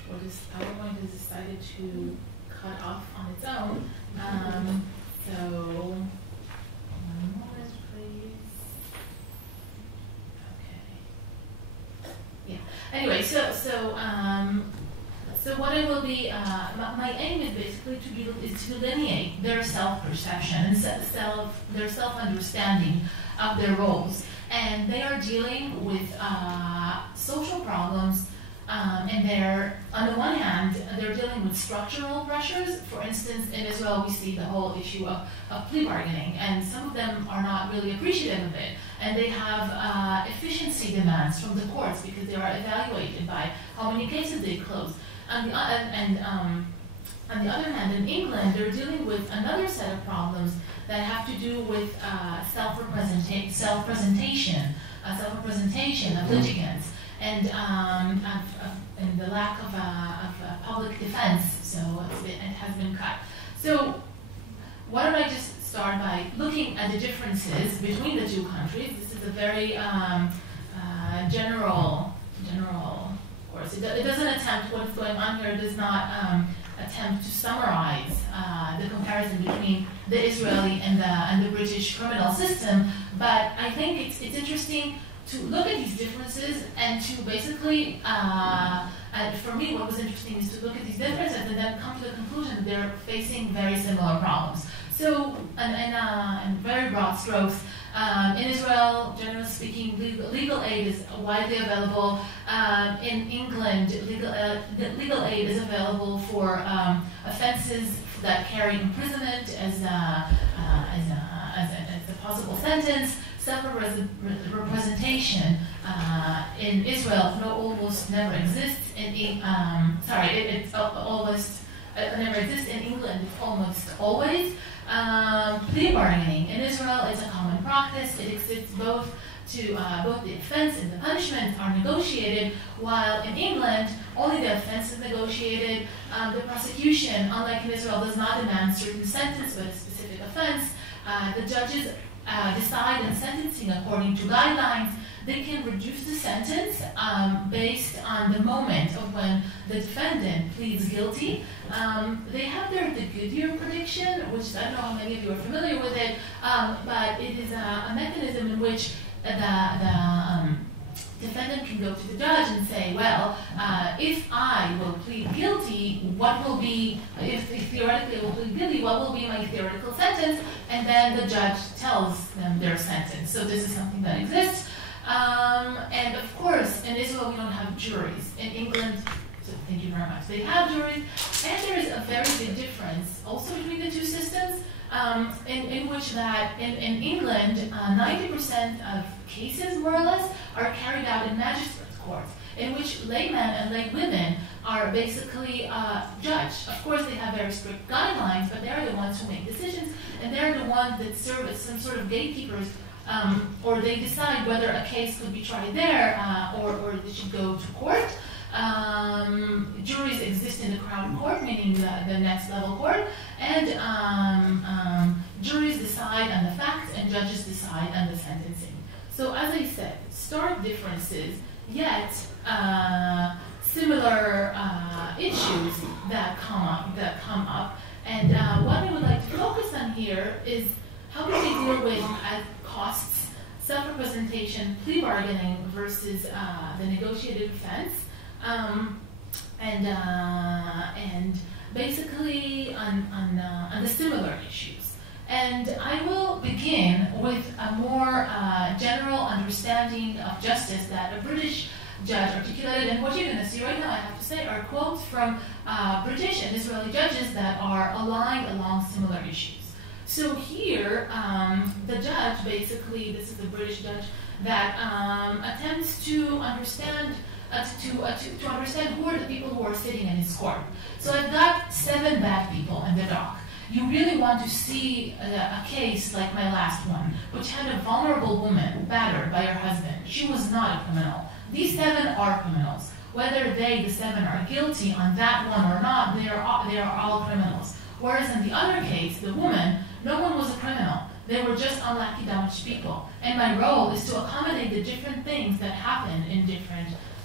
what this PowerPoint has decided to cut off on its own. So, one moment, please. Okay. Yeah. Anyway, so what I will be, my aim is basically to delineate their self-perception and their self-understanding of their roles. And they are dealing with social problems, and on the one hand, they're dealing with structural pressures. For instance, in Israel, we see the whole issue of plea bargaining, and some of them are not really appreciative of it. And they have efficiency demands from the courts because they are evaluated by how many cases they close. On the other hand, in England, they're dealing with another set of problems that have to do with self-representation of litigants, and the lack of public defense. So it has been cut. So why don't I just start by looking at the differences between the two countries? This is a very general course. It doesn't attempt what is going on here. It does not attempt to summarize the comparison between the Israeli and the British criminal system. But I think it's interesting to look at these differences and to basically, for me, what was interesting is to look at these differences and then come to the conclusion that they're facing very similar problems. So, in very broad strokes, in Israel, generally speaking, legal aid is widely available. In England, legal aid is available for offenses that carry imprisonment as a possible sentence. Self-representation in Israel almost never exists. It almost never exists. In England, it's almost always. Plea bargaining in Israel is a common practice. It exists both the offense and the punishment are negotiated, while in England, only the offense is negotiated. The prosecution, unlike in Israel, does not demand certain sentence but a specific offense. The judges decide in sentencing according to guidelines. They can reduce the sentence based on the moment of when the defendant pleads guilty. They have the Goodyear prediction, which I don't know how many of you are familiar with it, but it is a mechanism in which the defendant can go to the judge and say, well, if I will plead guilty, what will be, if theoretically I will plead guilty, what will be my theoretical sentence? And then the judge tells them their sentence. So this is something that exists. And of course, in Israel, we don't have juries. In England, so thank you very much, they have juries. And there is a very big difference also between the two systems, in which that in England, 90% of cases, more or less, are carried out in magistrate courts, in which laymen and laywomen are basically judged. Of course, they have very strict guidelines, but they're the ones who make decisions, and they're the ones that serve as some sort of gatekeepers, or they decide whether a case could be tried there, or they should go to court. Juries exist in the Crown Court, meaning the next level court, and juries decide on the facts and judges decide on the sentencing. So as I said, stark differences, yet similar issues that come up. And what I would like to focus on here is how do we deal with costs, self-representation, plea bargaining versus the negotiated offense, and basically on the similar issues. And I will begin with a more general understanding of justice that a British judge articulated. And what you're going to see right now, I have to say, are quotes from British and Israeli judges that are aligned along similar issues. So here, the judge, basically, this is a British judge, that attempts to understand to understand who are the people who are sitting in his court. So I've got 7 bad people in the dock. You really want to see a case like my last one, which had a vulnerable woman battered by her husband. She was not a criminal. These 7 are criminals. Whether they, the 7, are guilty on that one or not, they are all criminals. Whereas in the other case, the woman, no one was a criminal. They were just unlucky, damaged people. And my role is to accommodate the different things that happen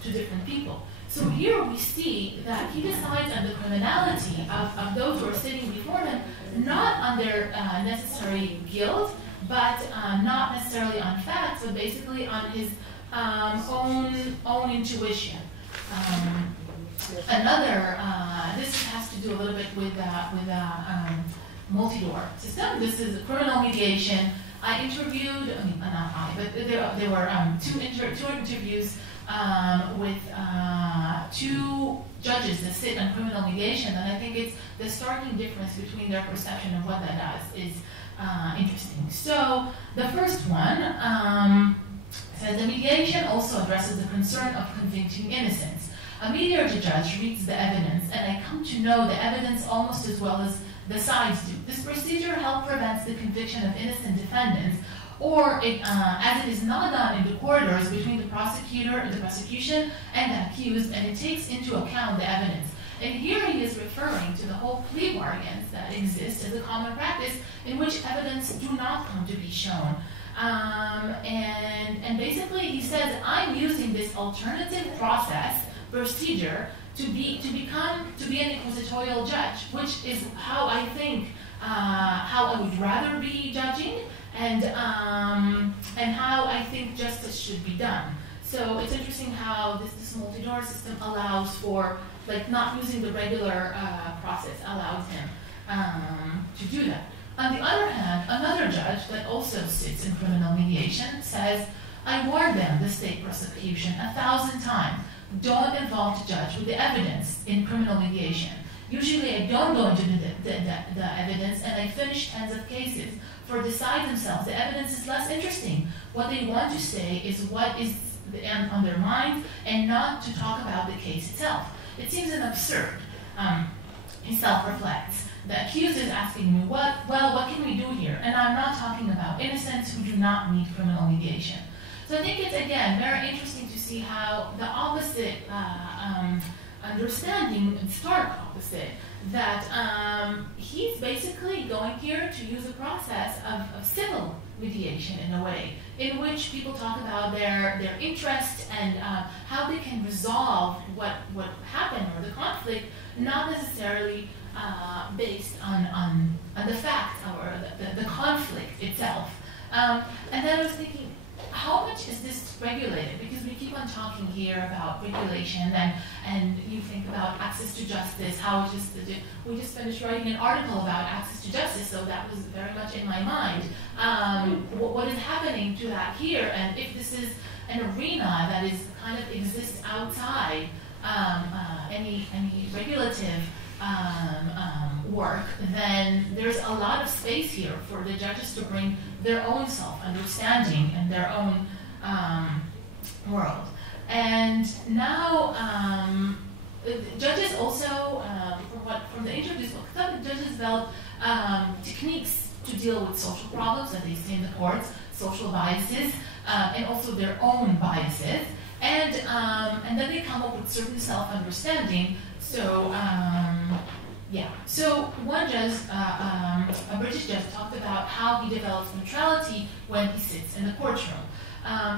to different people. So here we see that he decides on the criminality of those who are sitting before him, not on their necessary guilt, but not necessarily on facts, but basically on his own intuition. This has to do a little bit with multi-door system. This is criminal mediation. I interviewed, there were 2 interviews with 2 judges that sit on criminal mediation, and I think it's the starking difference between their perception of what that does is interesting. So the first one says the mediation also addresses the concern of convicting innocence. A mediator judge reads the evidence, and I come to know the evidence almost as well as the sides do. This procedure helps prevent the conviction of innocent defendants, or as it is not done in the corridors between the prosecution and the accused, and it takes into account the evidence. And here he is referring to the whole plea bargains that exist as a common practice in which evidence do not come to be shown. And basically he says, I'm using this alternative procedure to be an inquisitorial judge, which is how I think, how I would rather be judging, and how I think justice should be done. So it's interesting how this multi-door system allows for, like, not using the regular process allows him to do that. On the other hand, another judge that also sits in criminal mediation says, I warned them, the state prosecution, 1,000 times. Don't involve the judge with the evidence in criminal mediation. Usually I don't go into the evidence and I finish tens of cases. For decide themselves, the evidence is less interesting. What they want to say is what is on their mind and not to talk about the case itself. It seems an absurd. He self-reflects. The accused is asking me, what can we do here? And I'm not talking about innocents who do not need criminal mediation. So I think it's, again, very interesting to see how the opposite understanding, stark opposite, that he's basically going here to use a process of civil mediation in a way, in which people talk about their interest and how they can resolve what happened or the conflict, not necessarily based on the fact or the conflict itself. And then I was thinking, how much is this regulated? Because we keep on talking here about regulation, and you think about access to justice, how we just finished writing an article about access to justice, so that was very much in my mind. What is happening to that here, and if this is an arena that is kind of exists outside any regulative work, then there's a lot of space here for the judges to bring their own self-understanding and their own world. And now, judges also, from the introduced book, judges develop techniques to deal with social problems that they see in the courts, social biases, and also their own biases. And then they come up with certain self-understanding. So, So one judge, a British judge, talked about how he develops neutrality when he sits in the courtroom.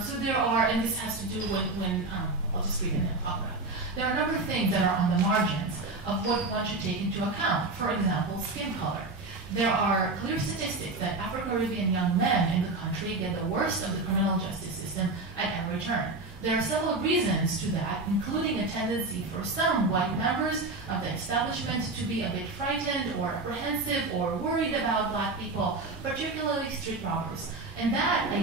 So there are, and this has to do when I'll just read it in the paragraph. There are a number of things that are on the margins of what one should take into account. For example, skin color. There are clear statistics that Afro-Caribbean young men in the country get the worst of the criminal justice system at every turn. There are several reasons to that, including a tendency for some white members of the establishment to be a bit frightened or apprehensive or worried about black people, particularly street robbers. And that, I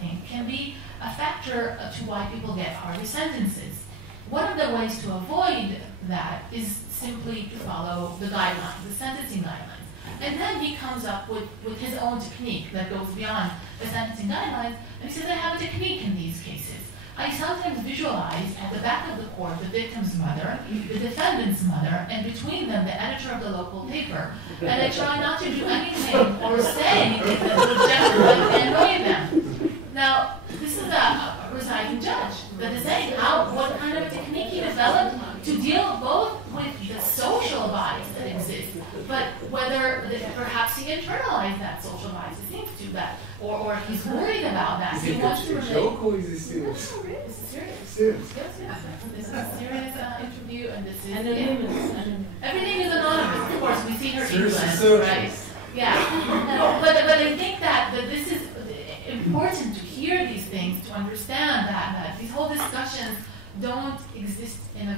think, can be a factor to why people get harder sentences. One of the ways to avoid that is simply to follow the guidelines, the sentencing guidelines. And then he comes up with his own technique that goes beyond the sentencing guidelines, and he says, I have a technique in these cases. I sometimes visualize at the back of the court the victim's mother, the defendant's mother, and between them the editor of the local paper. And I try not to do anything or say anything that would just annoy them. Now, this is a presiding judge that is saying what kind of a technique he developed to deal both with the social bias that exists, but whether perhaps he internalized that social bias. He thinks to that, or he's worried about that. He wants to relate. Joke or is it serious? No, really, this is serious. Serious. Yes. This is a serious interview, and this is Anonymous. everything is anonymous. Of course, we see her Serious England, right? Yeah. But I think that this is important to hear these things, to understand that these whole discussions don't exist in a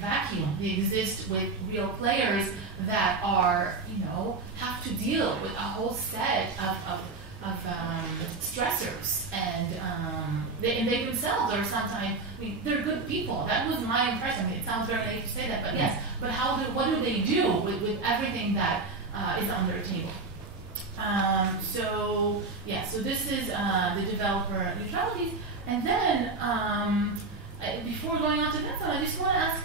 vacuum. They exist with real players that are, have to deal with a whole set of stressors, and they themselves are sometimes, they're good people. That was my impression. It sounds very naive to say that, but yes. But what do they do with everything that is on their table? So this is the developer neutralities. And then, before going on to the next one, I just want to ask,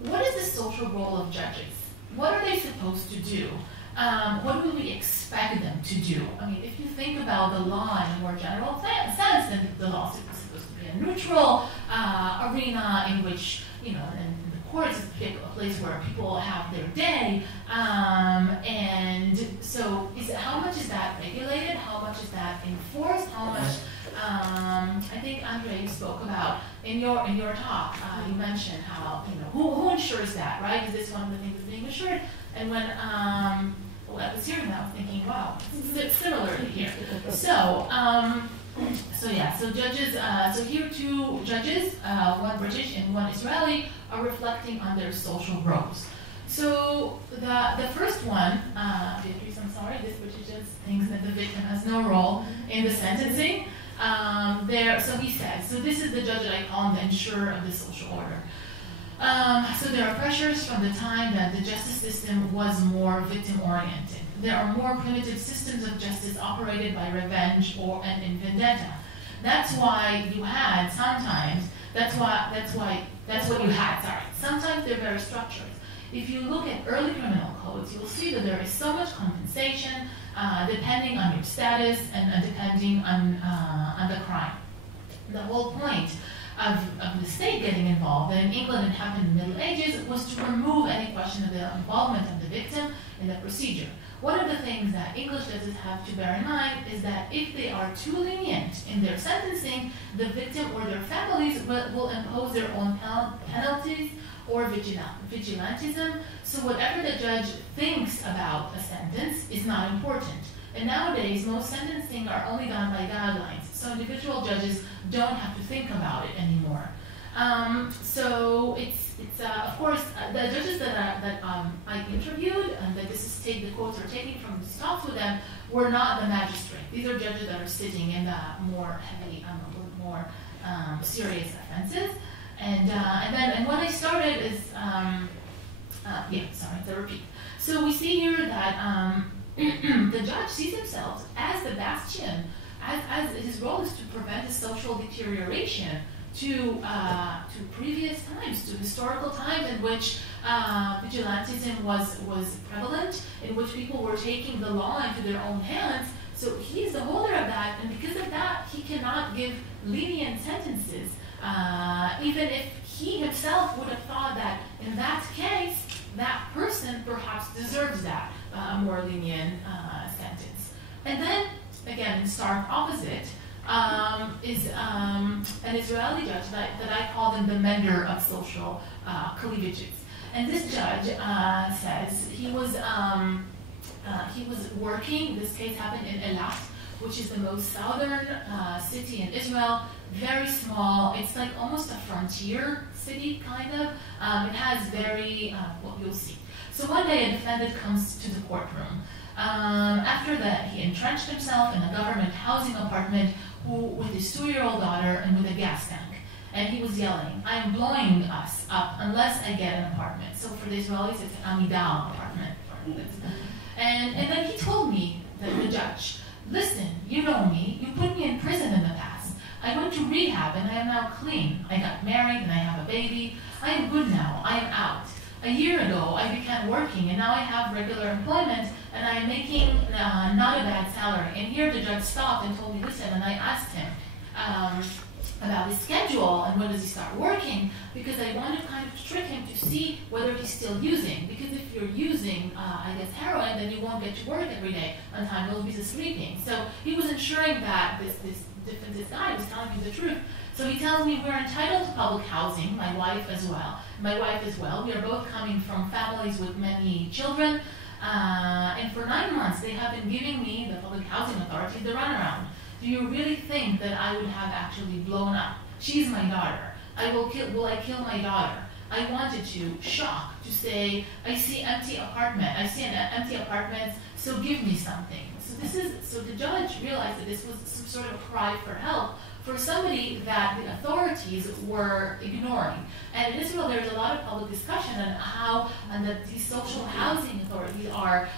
what is the social role of judges? What are they supposed to do? What do we expect them to do? I mean, if you think about the law in a more general sense, then the law is supposed to be a neutral arena in which, and the court is a place where people have their day. And so how much is that regulated? How much is that enforced? How much, I think Andre spoke about in your talk, you mentioned how, who ensures that, right? Is this one of the things that's being assured? And when I was hearing that, I was thinking, wow, it's similar to here. So judges, so here two judges, one British and one Israeli, are reflecting on their social roles. So the first one, Beatrice, I'm sorry, this which just thinks that the victim has no role in the sentencing. So he says, so this is the judge that I call the ensurer of the social order. So there are pressures from the time that the justice system was more victim-oriented. There are more primitive systems of justice operated by revenge and in vendetta. That's why you had sometimes, that's what you had, sorry. Sometimes they're very structured. If you look at early criminal codes, you'll see that there is so much compensation depending on your status and depending on the crime. The whole point of the state getting involved, and in England it happened in the Middle Ages, was to remove any question of the involvement of the victim in the procedure. One of the things that English judges have to bear in mind is that if they are too lenient in their sentencing, the victim or their families will impose their own penalties or vigilantism. So whatever the judge thinks about a sentence is not important. And nowadays, most sentencing are only done by guidelines, so individual judges don't have to think about it anymore. So it's of course the judges that I interviewed and that the quotes are taken from these talks with them were not the magistrate. These are judges that are sitting in the more heavy, more serious offenses. And when I started is to repeat. So we see here that the judge sees himself as the bastion, as his role is to prevent the social deterioration to previous times, to historical times in which vigilantism was prevalent, in which people were taking the law into their own hands. So he's the holder of that, and because of that, he cannot give lenient sentences, even if he himself would have thought that in that case, that person perhaps deserves that more lenient sentence. And then, again, in stark opposite, is an Israeli judge that I call him the mender of social cleavages. And this judge says he was working. This case happened in Eilat, which is the most southern city in Israel. Very small. It's like almost a frontier city, kind of. It has well, you'll see. So one day a defendant comes to the courtroom. After that, he entrenched himself in a government housing apartment with his 2-year-old daughter and with a gas tank. And he was yelling, "I am blowing us up unless I get an apartment." So for the Israelis, it's an Amidal apartment. And then he told me, the judge, "Listen, you know me. You put me in prison in the past. I went to rehab and I am now clean. I got married and I have a baby. I am good now. I am out. A year ago, I began working and now I have regular employment and I am making not a bad salary." And here the judge stopped and told me, "Listen," and I asked him about his schedule and when does he start working, because I wanted to kind of trick him to see whether he's still using. Because if you're using, heroin, then you won't get to work every day on time. You'll be sleeping. So he was ensuring that this guy was telling me the truth. So he tells me, "We're entitled to public housing, my wife as well. We are both coming from families with many children. And for 9 months, they have been giving me, the public housing authority, the runaround. Do you really think that I would have actually blown up? She's my daughter. Will I kill my daughter? I wanted to shock, to say, I see an empty apartment, so give me something." So the judge realized that this was some sort of a cry for help for somebody that the authorities were ignoring. And in Israel, there's a lot of public discussion on how that these social housing authorities are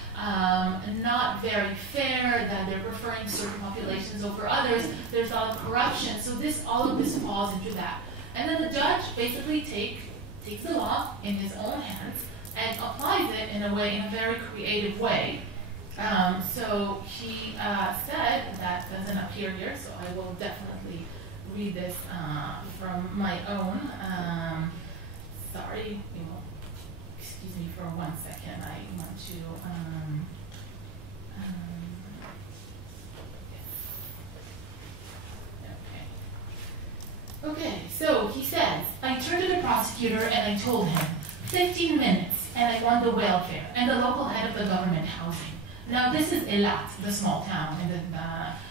not very fair, that they're preferring certain populations over others. There's a lot of corruption. So all of this falls into that. And then the judge basically takes the law in his own hands and applies it in a very creative way. So he said, that doesn't appear here, so I will definitely read this from my own. Sorry, excuse me for 1 second. I want to. Okay, so he says, "I turned to the prosecutor and I told him, 15 minutes, and I want the welfare and the local head of the government housing. Now this is Eilat, the small town,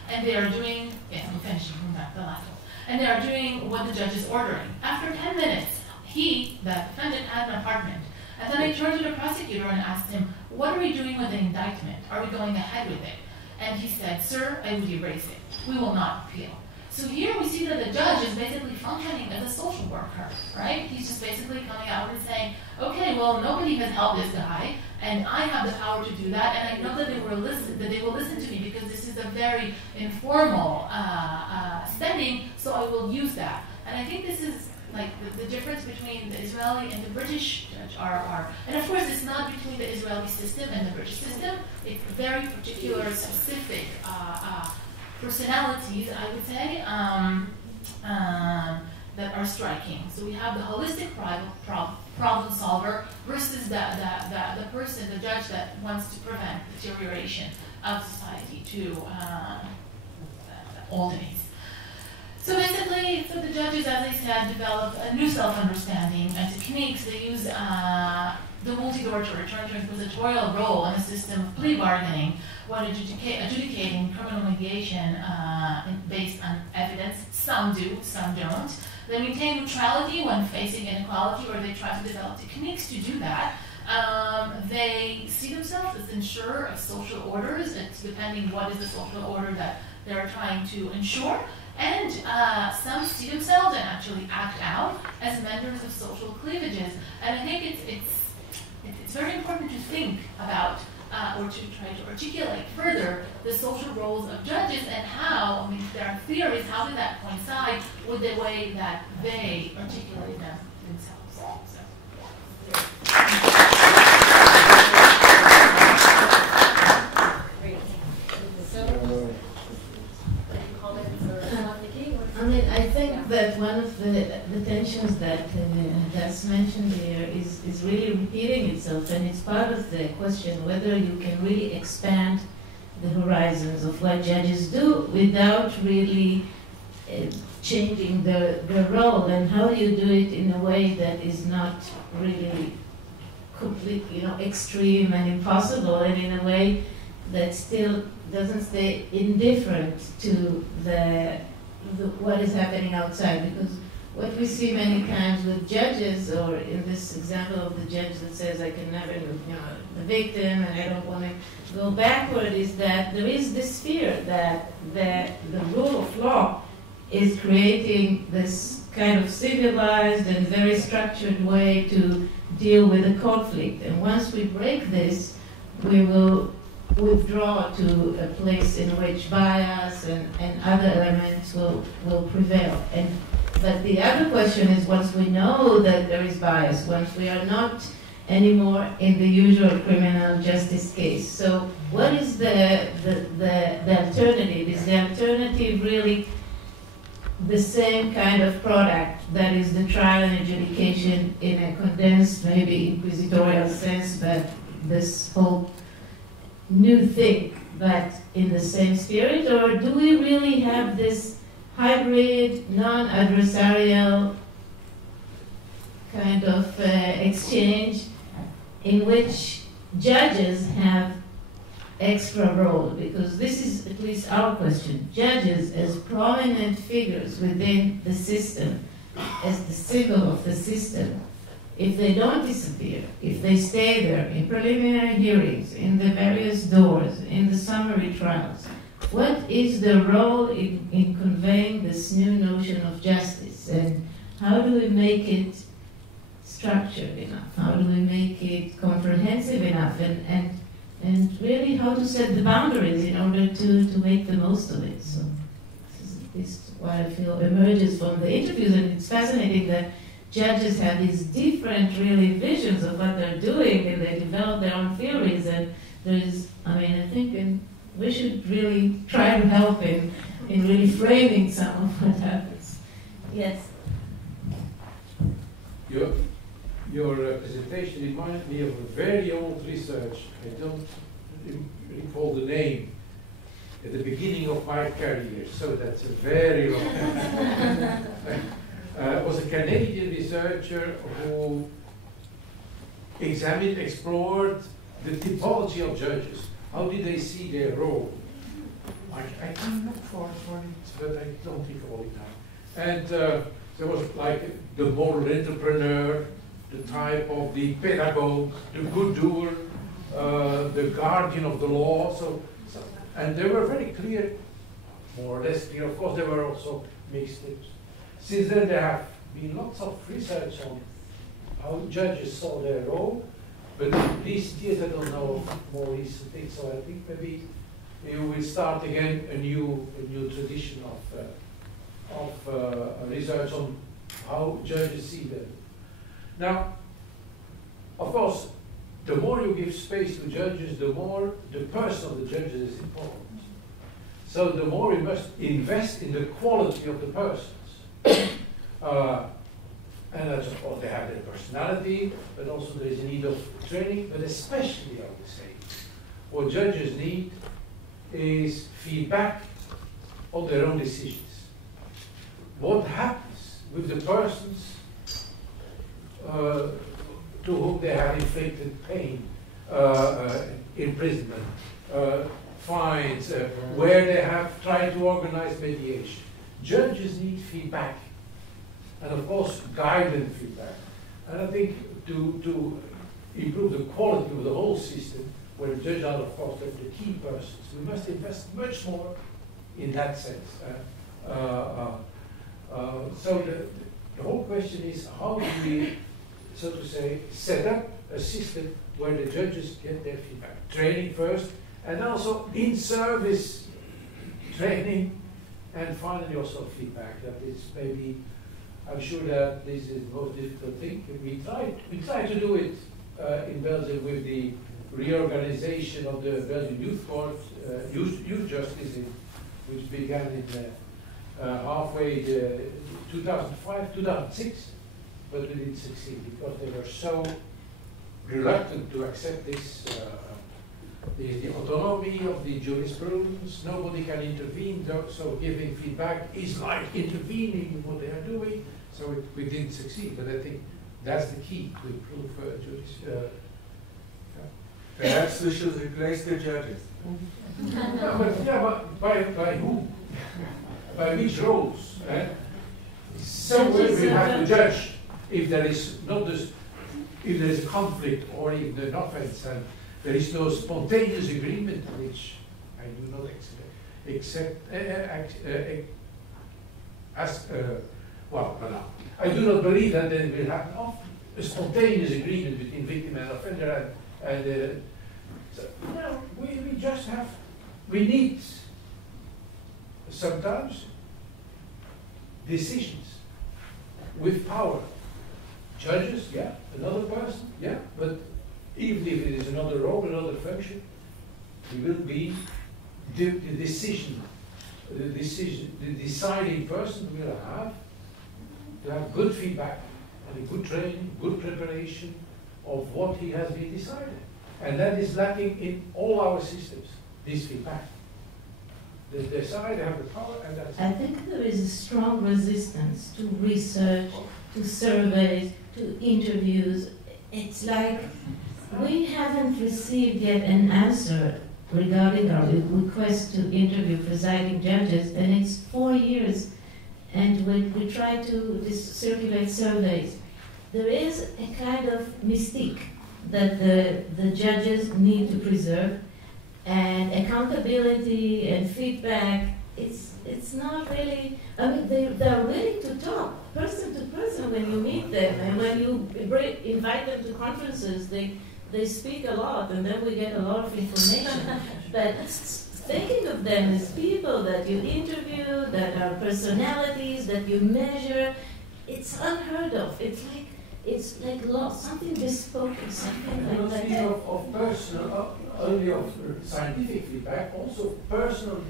and they are doing, I'm finishing the last one, and they are doing what the judge is ordering. After 10 minutes, the defendant, had an apartment. And then I turned to the prosecutor and asked him, what are we doing with the indictment? Are we going ahead with it? And he said, sir, I will erase it. We will not appeal. So here we see that the judge is basically functioning as a social worker, right? He's just basically coming out and saying, okay, well, nobody has helped this guy, and I have the power to do that, and I know that they will listen to me because this is a very informal setting, so I will use that. And I think this is like the difference between the Israeli and the British judge are, and of course it's not between the Israeli system and the British system, it's very particular, specific personalities, I would say, that are striking. So we have the holistic problem solver versus the person, the judge that wants to prevent deterioration of society to old days. So basically, so the judges, as I said, developed a new self-understanding and techniques. They use the multi-door to return to inquisitorial role in a system of plea bargaining when adjudicating criminal mediation based on evidence. Some do, some don't. They maintain neutrality when facing inequality, or they try to develop techniques to do that. They see themselves as insurer of social orders. It's depending what is the social order that they're trying to ensure. And some see themselves and actually act out as members of social cleavages. And I think it's very important to think about or to try to articulate further the social roles of judges and how, I mean, there are theories, how did that coincide with the way that they articulate them themselves. I mean, I think that one of the tensions that Hadas mentioned here is really repeating itself, and it's part of the question whether you can really expand the horizons of what judges do without really changing their role, and how you do it in a way that is not really completely, extreme and impossible, and in a way that still doesn't stay indifferent to what is happening outside. Because what we see many times with judges, or in this example of the judge that says I can never, the victim and I don't want to go backward, is that there is this fear that the rule of law is creating this kind of civilized and very structured way to deal with a conflict. And once we break this, we will withdraw to a place in which bias and other elements will prevail. But the other question is, once we know that there is bias, once we are not anymore in the usual criminal justice case, so what is the alternative? Is the alternative really the same kind of product, that is the trial and adjudication in a condensed, maybe inquisitorial sense, but this whole new thing, but in the same spirit? Or do we really have this hybrid, non-adversarial kind of exchange in which judges have extra role? Because this is at least our question. Judges as prominent figures within the system, as the symbol of the system, if they don't disappear, if they stay there in preliminary hearings, in the various doors, in the summary trials, what is the role in conveying this new notion of justice? And how do we make it structured enough? How do we make it comprehensive enough? And really how to set the boundaries in order to make the most of it. So this is what I feel emerges from the interviews, and it's fascinating that judges have these different really visions of what they're doing, and they develop their own theories, and there's, I think we should really try to help in really framing some of what happens. Yes? Your presentation reminded me of a very old research. I don't recall the name. At the beginning of my career, so that's a very long time. Was a Canadian researcher who explored the typology of judges. How did they see their role? I can look for it, but I don't recall it now. And there was like the moral entrepreneur, the type of the pedagogue, the good doer, the guardian of the law. And they were very clear, more or less clear. Of course, there were also mixed tips. Since then, there have been lots of research on how judges saw their role, but in recent years, I don't know more recent things. So I think maybe we will start again a new tradition of research on how judges see them. Now, of course, the more you give space to judges, the more the person of the judges is important. So the more you must invest in the quality of the persons. And that's, of course, they have their personality, but also there is a need of training, but especially, I would say, what judges need is feedback on their own decisions. What happens with the persons to whom they have inflicted pain, imprisonment, fines, where they have tried to organize mediation. Judges need feedback, and of course, guidance feedback. And I think to improve the quality of the whole system, where the judges are, of course, the key persons, we must invest much more in that sense. So the whole question is, how do we, so to say, set up a system where the judges get their feedback? Training first, and also in-service training, and finally also feedback. That is maybe, I'm sure that this is the most difficult thing. We try to do it in Belgium with the reorganization of the Belgian Youth Court, Youth Justice, which began in halfway 2005, 2006, but we didn't succeed because they were so reluctant to accept this. The autonomy of the jurisprudence, nobody can intervene, so giving feedback is like intervening in what they are doing, so we didn't succeed, but I think that's the key to improve jurisprudence. Perhaps we should replace the judges. But by whom? By which roles? So we have to judge if there is not this, if there is a conflict or if there is an offense, and there is no spontaneous agreement, which I do not I do not believe that there will happen a spontaneous agreement between victim and offender, and so, no, we just have, we need sometimes decisions with power. Judges, yeah, another person, yeah, but even if it is another role, another function, it will be the deciding person will have to have good feedback and a good training, good preparation of what he has been decided. And that is lacking in all our systems, this feedback. They decide, they have the power, and that's I think there is a strong resistance to research, to surveys, to interviews. It's like we haven't received yet an answer regarding our request to interview presiding judges, and it's 4 years, and we try to circulate surveys. There is a kind of mystique that the judges need to preserve, and accountability and feedback, it's not really, I mean, they're willing to talk person to person when you meet them, and when you invite them to conferences, they speak a lot, and then we get a lot of information. But thinking of them as people that you interview, that are personalities, that you measure, it's unheard of. It's like something bespoke, something like that. Of personal, only of scientific feedback, also personal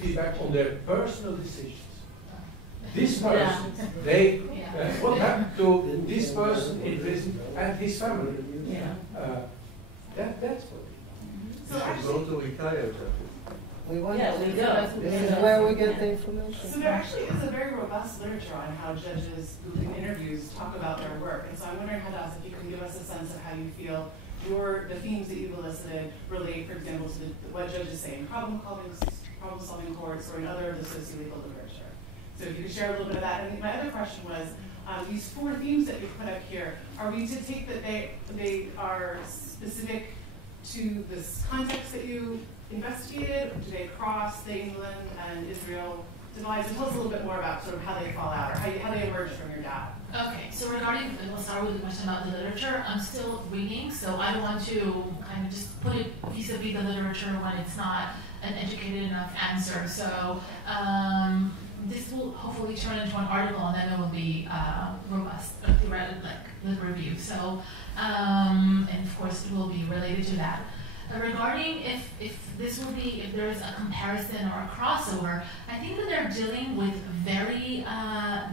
feedback on their personal decisions. This person, what happened to this person in prison and his family? That's what we So actually, go to Italia. We want we go. This is where we get the information. So there actually is a very robust literature on how judges who in interviews talk about their work. And so I'm wondering, Hadas, if you can give us a sense of how you feel the themes that you've elicited relate, for example, to what judges say in problem-solving courts or in other of the socio-legal literature. So if you could share a little bit of that. And my other question was, These 4 themes that you put up here, are we to take that they are specific to this context that you investigated, or do they cross the England and Israel divides? Tell us a little bit more about sort of how they fall out, or how they emerge from your data. Okay, so regarding, we'll start with the question about the literature. I'm still reading, so I don't want to kind of just put it vis-a-vis the literature when it's not an educated enough answer. So this will hopefully turn into an article, and then it will be robust, theoretic, like review. So, and of course, it will be related to that. Regarding if this will be, if there's a comparison or a crossover, I think that they're dealing with very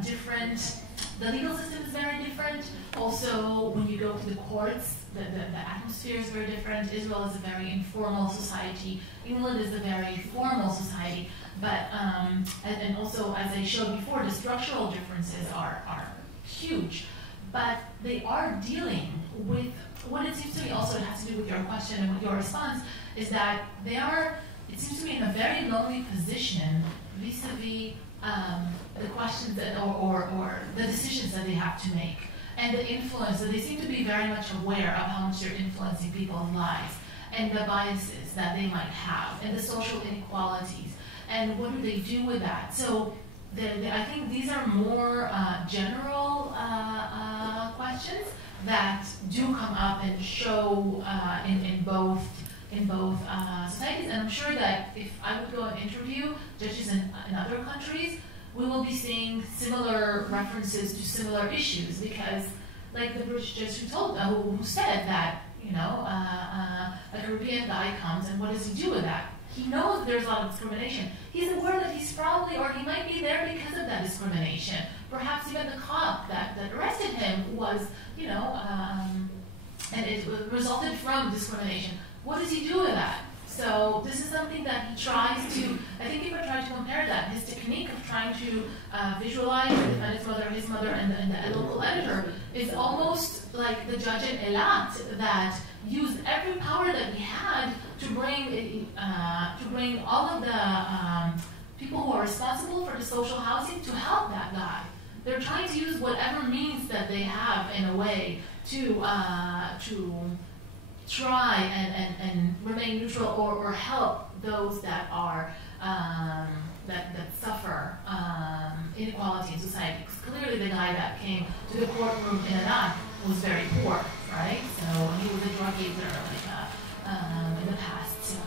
different, the legal system is very different. Also, when you go to the courts, the atmosphere is very different. Israel is a very informal society. England is a very formal society. But, and also, as I showed before, the structural differences are huge. But they are dealing with, what it seems to me also, it has to do with your question and with your response, is that they are, it seems to me, in a very lonely position vis-a-vis the questions that, or the decisions that they have to make, and the influence, that they seem to be very much aware of how much they're influencing people's lives, and the biases that they might have, and the social inequalities, and what do they do with that? So I think these are more general questions that do come up and show in both societies. And I'm sure that if I would go and interview judges in other countries, we will be seeing similar references to similar issues, because like the British judge who said that, you know, a Caribbean guy comes and what does he do with that? He knows there's a lot of discrimination. He's aware that he's probably, or he might be there because of that discrimination. Perhaps even the cop that arrested him was, you know, and it resulted from discrimination. What does he do with that? So this is something that he tries to, I think if I try to compare that, his technique of trying to visualize the defendant's mother, his mother, and the local editor is almost like the judge in Eilat that used every power that he had to bring all of the people who are responsible for the social housing to help that guy. They're trying to use whatever means that they have in a way to try and remain neutral or help those that are that suffer inequality in society. Because clearly the guy that came to the courtroom in Iraq was very poor, right? So he was a drug user in the past. So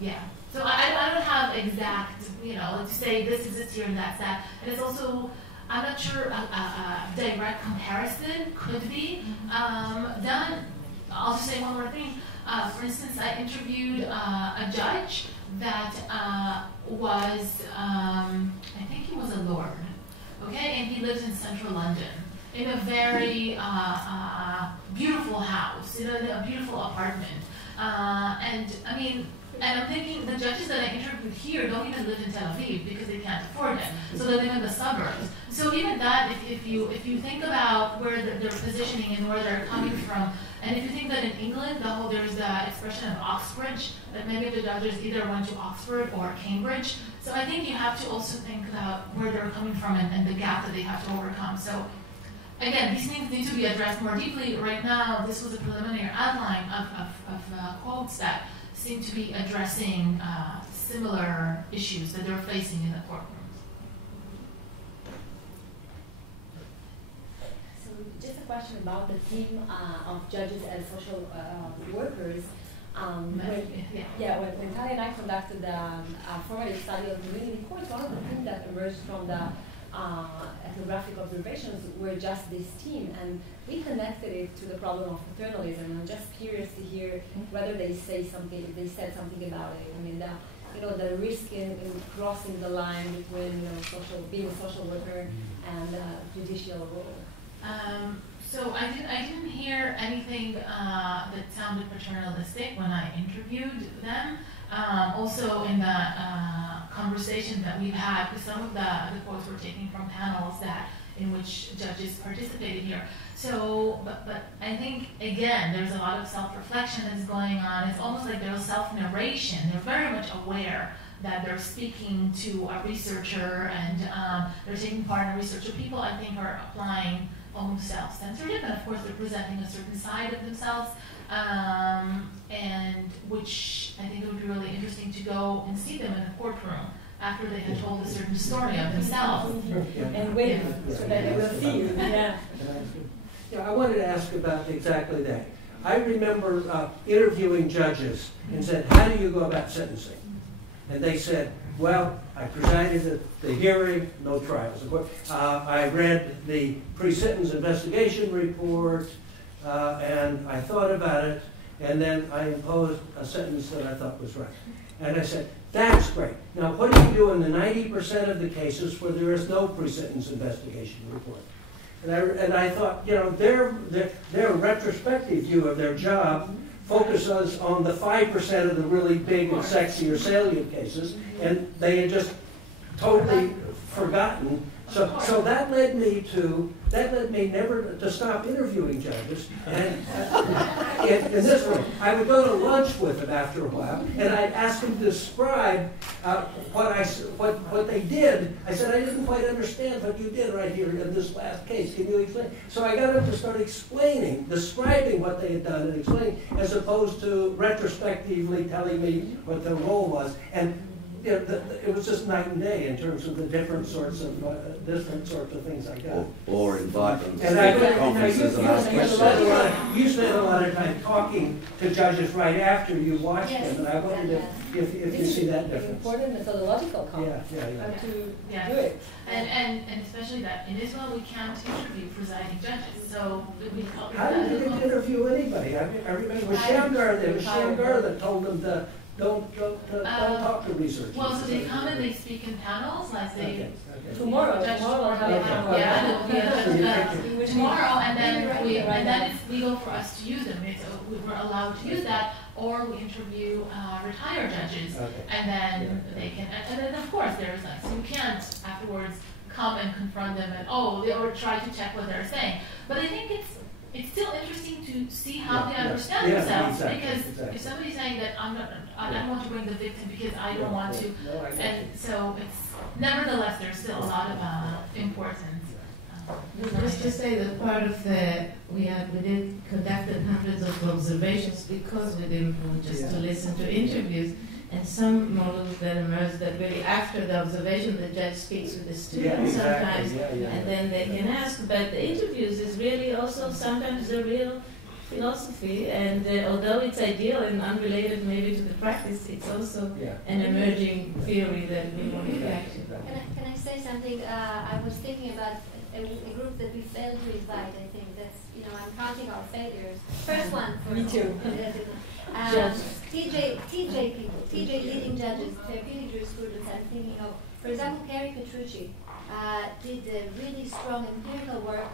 yeah. So I don't have exact, you know, to say this is this here and that's that. And it's also, I'm not sure a direct comparison could be done. I'll just say one more thing. For instance, I interviewed a judge that was, I think he was a lord, okay? And he lived in central London in a very beautiful house, in a beautiful apartment. And I mean, and I'm thinking the judges that I interviewed here don't even live in Tel Aviv because they can't afford it. So they live in the suburbs. So even that, if you think about where they're positioning and where they're coming from, and if you think that in England, there's the expression of Oxbridge, that maybe the judges either went to Oxford or Cambridge. So I think you have to also think about where they're coming from and the gap that they have to overcome. So again, these things need to be addressed more deeply. Right now, this was a preliminary outline of quotes that seem to be addressing similar issues that they're facing in the courtroom. So just a question about the team of judges and social workers. When Talia and I conducted a formative study of community courts, one of the things that emerged from the ethnographic observations were just this team, and we connected it to the problem of paternalism. I'm just curious to hear whether they said something about it. I mean, the risk in crossing the line between being a social worker and judicial role. So I didn't hear anything that sounded paternalistic when I interviewed them. Also in the conversation that we've had, because some of the quotes were taken from panels in which judges participated here. So, but I think, again, there's a lot of self-reflection that's going on. It's almost like there's self-narration. They're very much aware that they're speaking to a researcher and they're taking part in research. So people, I think, are applying almost self-censorship, and of course they're presenting a certain side of themselves, and which I think it would be really interesting to go and see them in a courtroom after they had told a certain story of themselves. And wait, so that they will see you. Yeah. Yeah, I wanted to ask about exactly that. I remember interviewing judges and said, how do you go about sentencing? And they said, well, I presided at the hearing, no trials. I read the pre-sentence investigation report, and I thought about it, and then I imposed a sentence that I thought was right. And I said, that's great. Now, what do you do in the 90% of the cases where there is no pre-sentence investigation report? And I thought, you know, their retrospective view of their job focuses on the 5% of the really big and sexy or salient cases, and they had just totally forgotten. So that led me never to stop interviewing judges. And in this way, I would go to lunch with them after a while, and I'd ask them to describe what they did. I said, I didn't quite understand what you did right here in this last case. Can you explain? So I got them to start describing what they had done and explaining, as opposed to retrospectively telling me what their role was. And it was just night and day in terms of the different sorts of things I got. Or invite them to And speak at conferences and ask questions. You spend a lot of time talking to judges right after you watch them, and I wondered if you see that difference. Important methodological context. Yeah. To do it. And especially that in Israel we can't interview presiding judges. So we how did you get to interview anybody? I remember it was Shamgar that told them to don't talk to researchers. Well, so they come and they speak in panels, like they. Tomorrow we'll have a panel. Yeah, tomorrow, and then it's legal for us to use them. We're allowed to use that, or we interview retired judges, and then they can. And then of course there's like, so you can't afterwards come and confront them and or try to check what they're saying. But I think it's still interesting to see how they understand themselves, because if somebody's saying that I don't want to bring the victim because I don't want to, and so it's nevertheless there's still a lot of importance. Just to say that part of we conducted hundreds of observations because we didn't want just to listen to interviews. And some models that emerge that really after the observation the judge speaks with the student sometimes, and then they can ask. But the interviews is really also sometimes the real philosophy, and although it's ideal and unrelated maybe to the practice, it's also an emerging theory that we want to back to. Can I say something? I was thinking about a group that we failed to invite. I think that's, I'm counting our failures. First one. Me too. TJ people, TJ leading judges, therapeutic jurisprudence. I'm thinking of, for example, Carrie Petrucci did really strong empirical work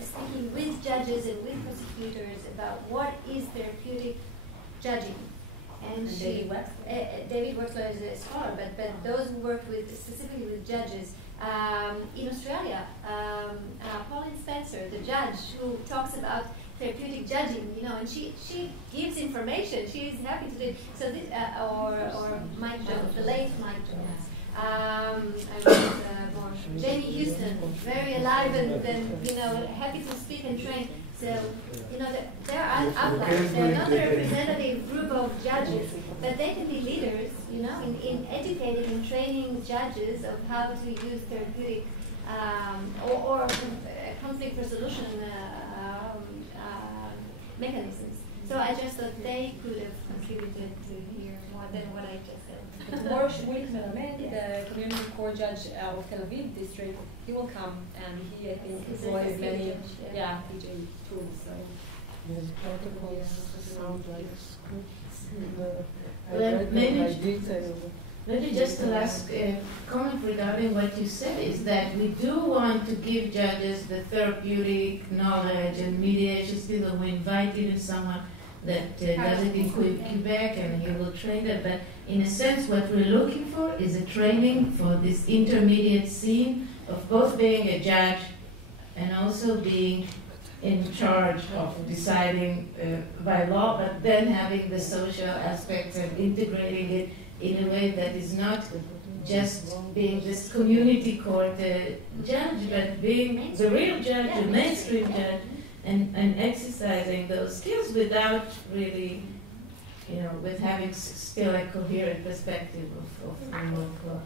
speaking with judges and with prosecutors about what is therapeutic judging. And David Wexler is a scholar, but those who worked specifically with judges. In Australia, Pauline Spencer, the judge who talks about therapeutic judging, and she gives information. She's happy to do it. So this, or Mike Jones, the late Mike Jones. I was Jamie Houston, very alive and happy to speak and train. So there are outliers. They're not a representative group of judges, but they can be leaders. In educating and training judges of how to use therapeutic or conflict resolution mechanisms. So I just thought they could have contributed to here more than what I just said. Tomorrow, Shmulik Melamed, the community court judge of Tel Aviv district, he will come, and he, I think, employs many PJ tools. So. Maybe just a last comment regarding what you said is that we do want to give judges the therapeutic knowledge and mediation skills, and we invite even someone that does it in Quebec and he will train them. But in a sense, what we're looking for is a training for this intermediate scene of both being a judge and also being in charge of deciding by law, but then having the social aspects and integrating it in a way that is not just being this community court judge, but being the real judge, the mainstream judge, and exercising those skills without really, with having still a coherent perspective of remote law.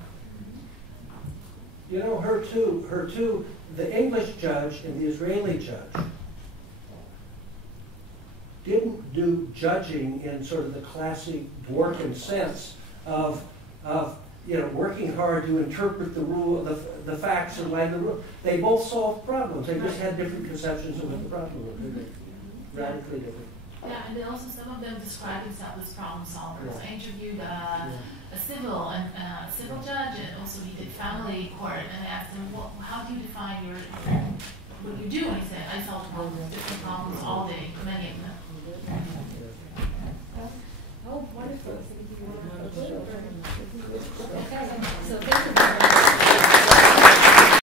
Her too, the English judge and the Israeli judge didn't do judging in sort of the classic Dworkin sense of working hard to interpret the rule, the facts and why the rule. They both solved problems. They just had different conceptions of what the problem was. Radically different. Yeah, and then also some of them describe themselves as problem solvers. I interviewed a civil judge, and also we did family court, and I asked him, well, how do you define what you do? And he said, I solve different problems all day, many of them.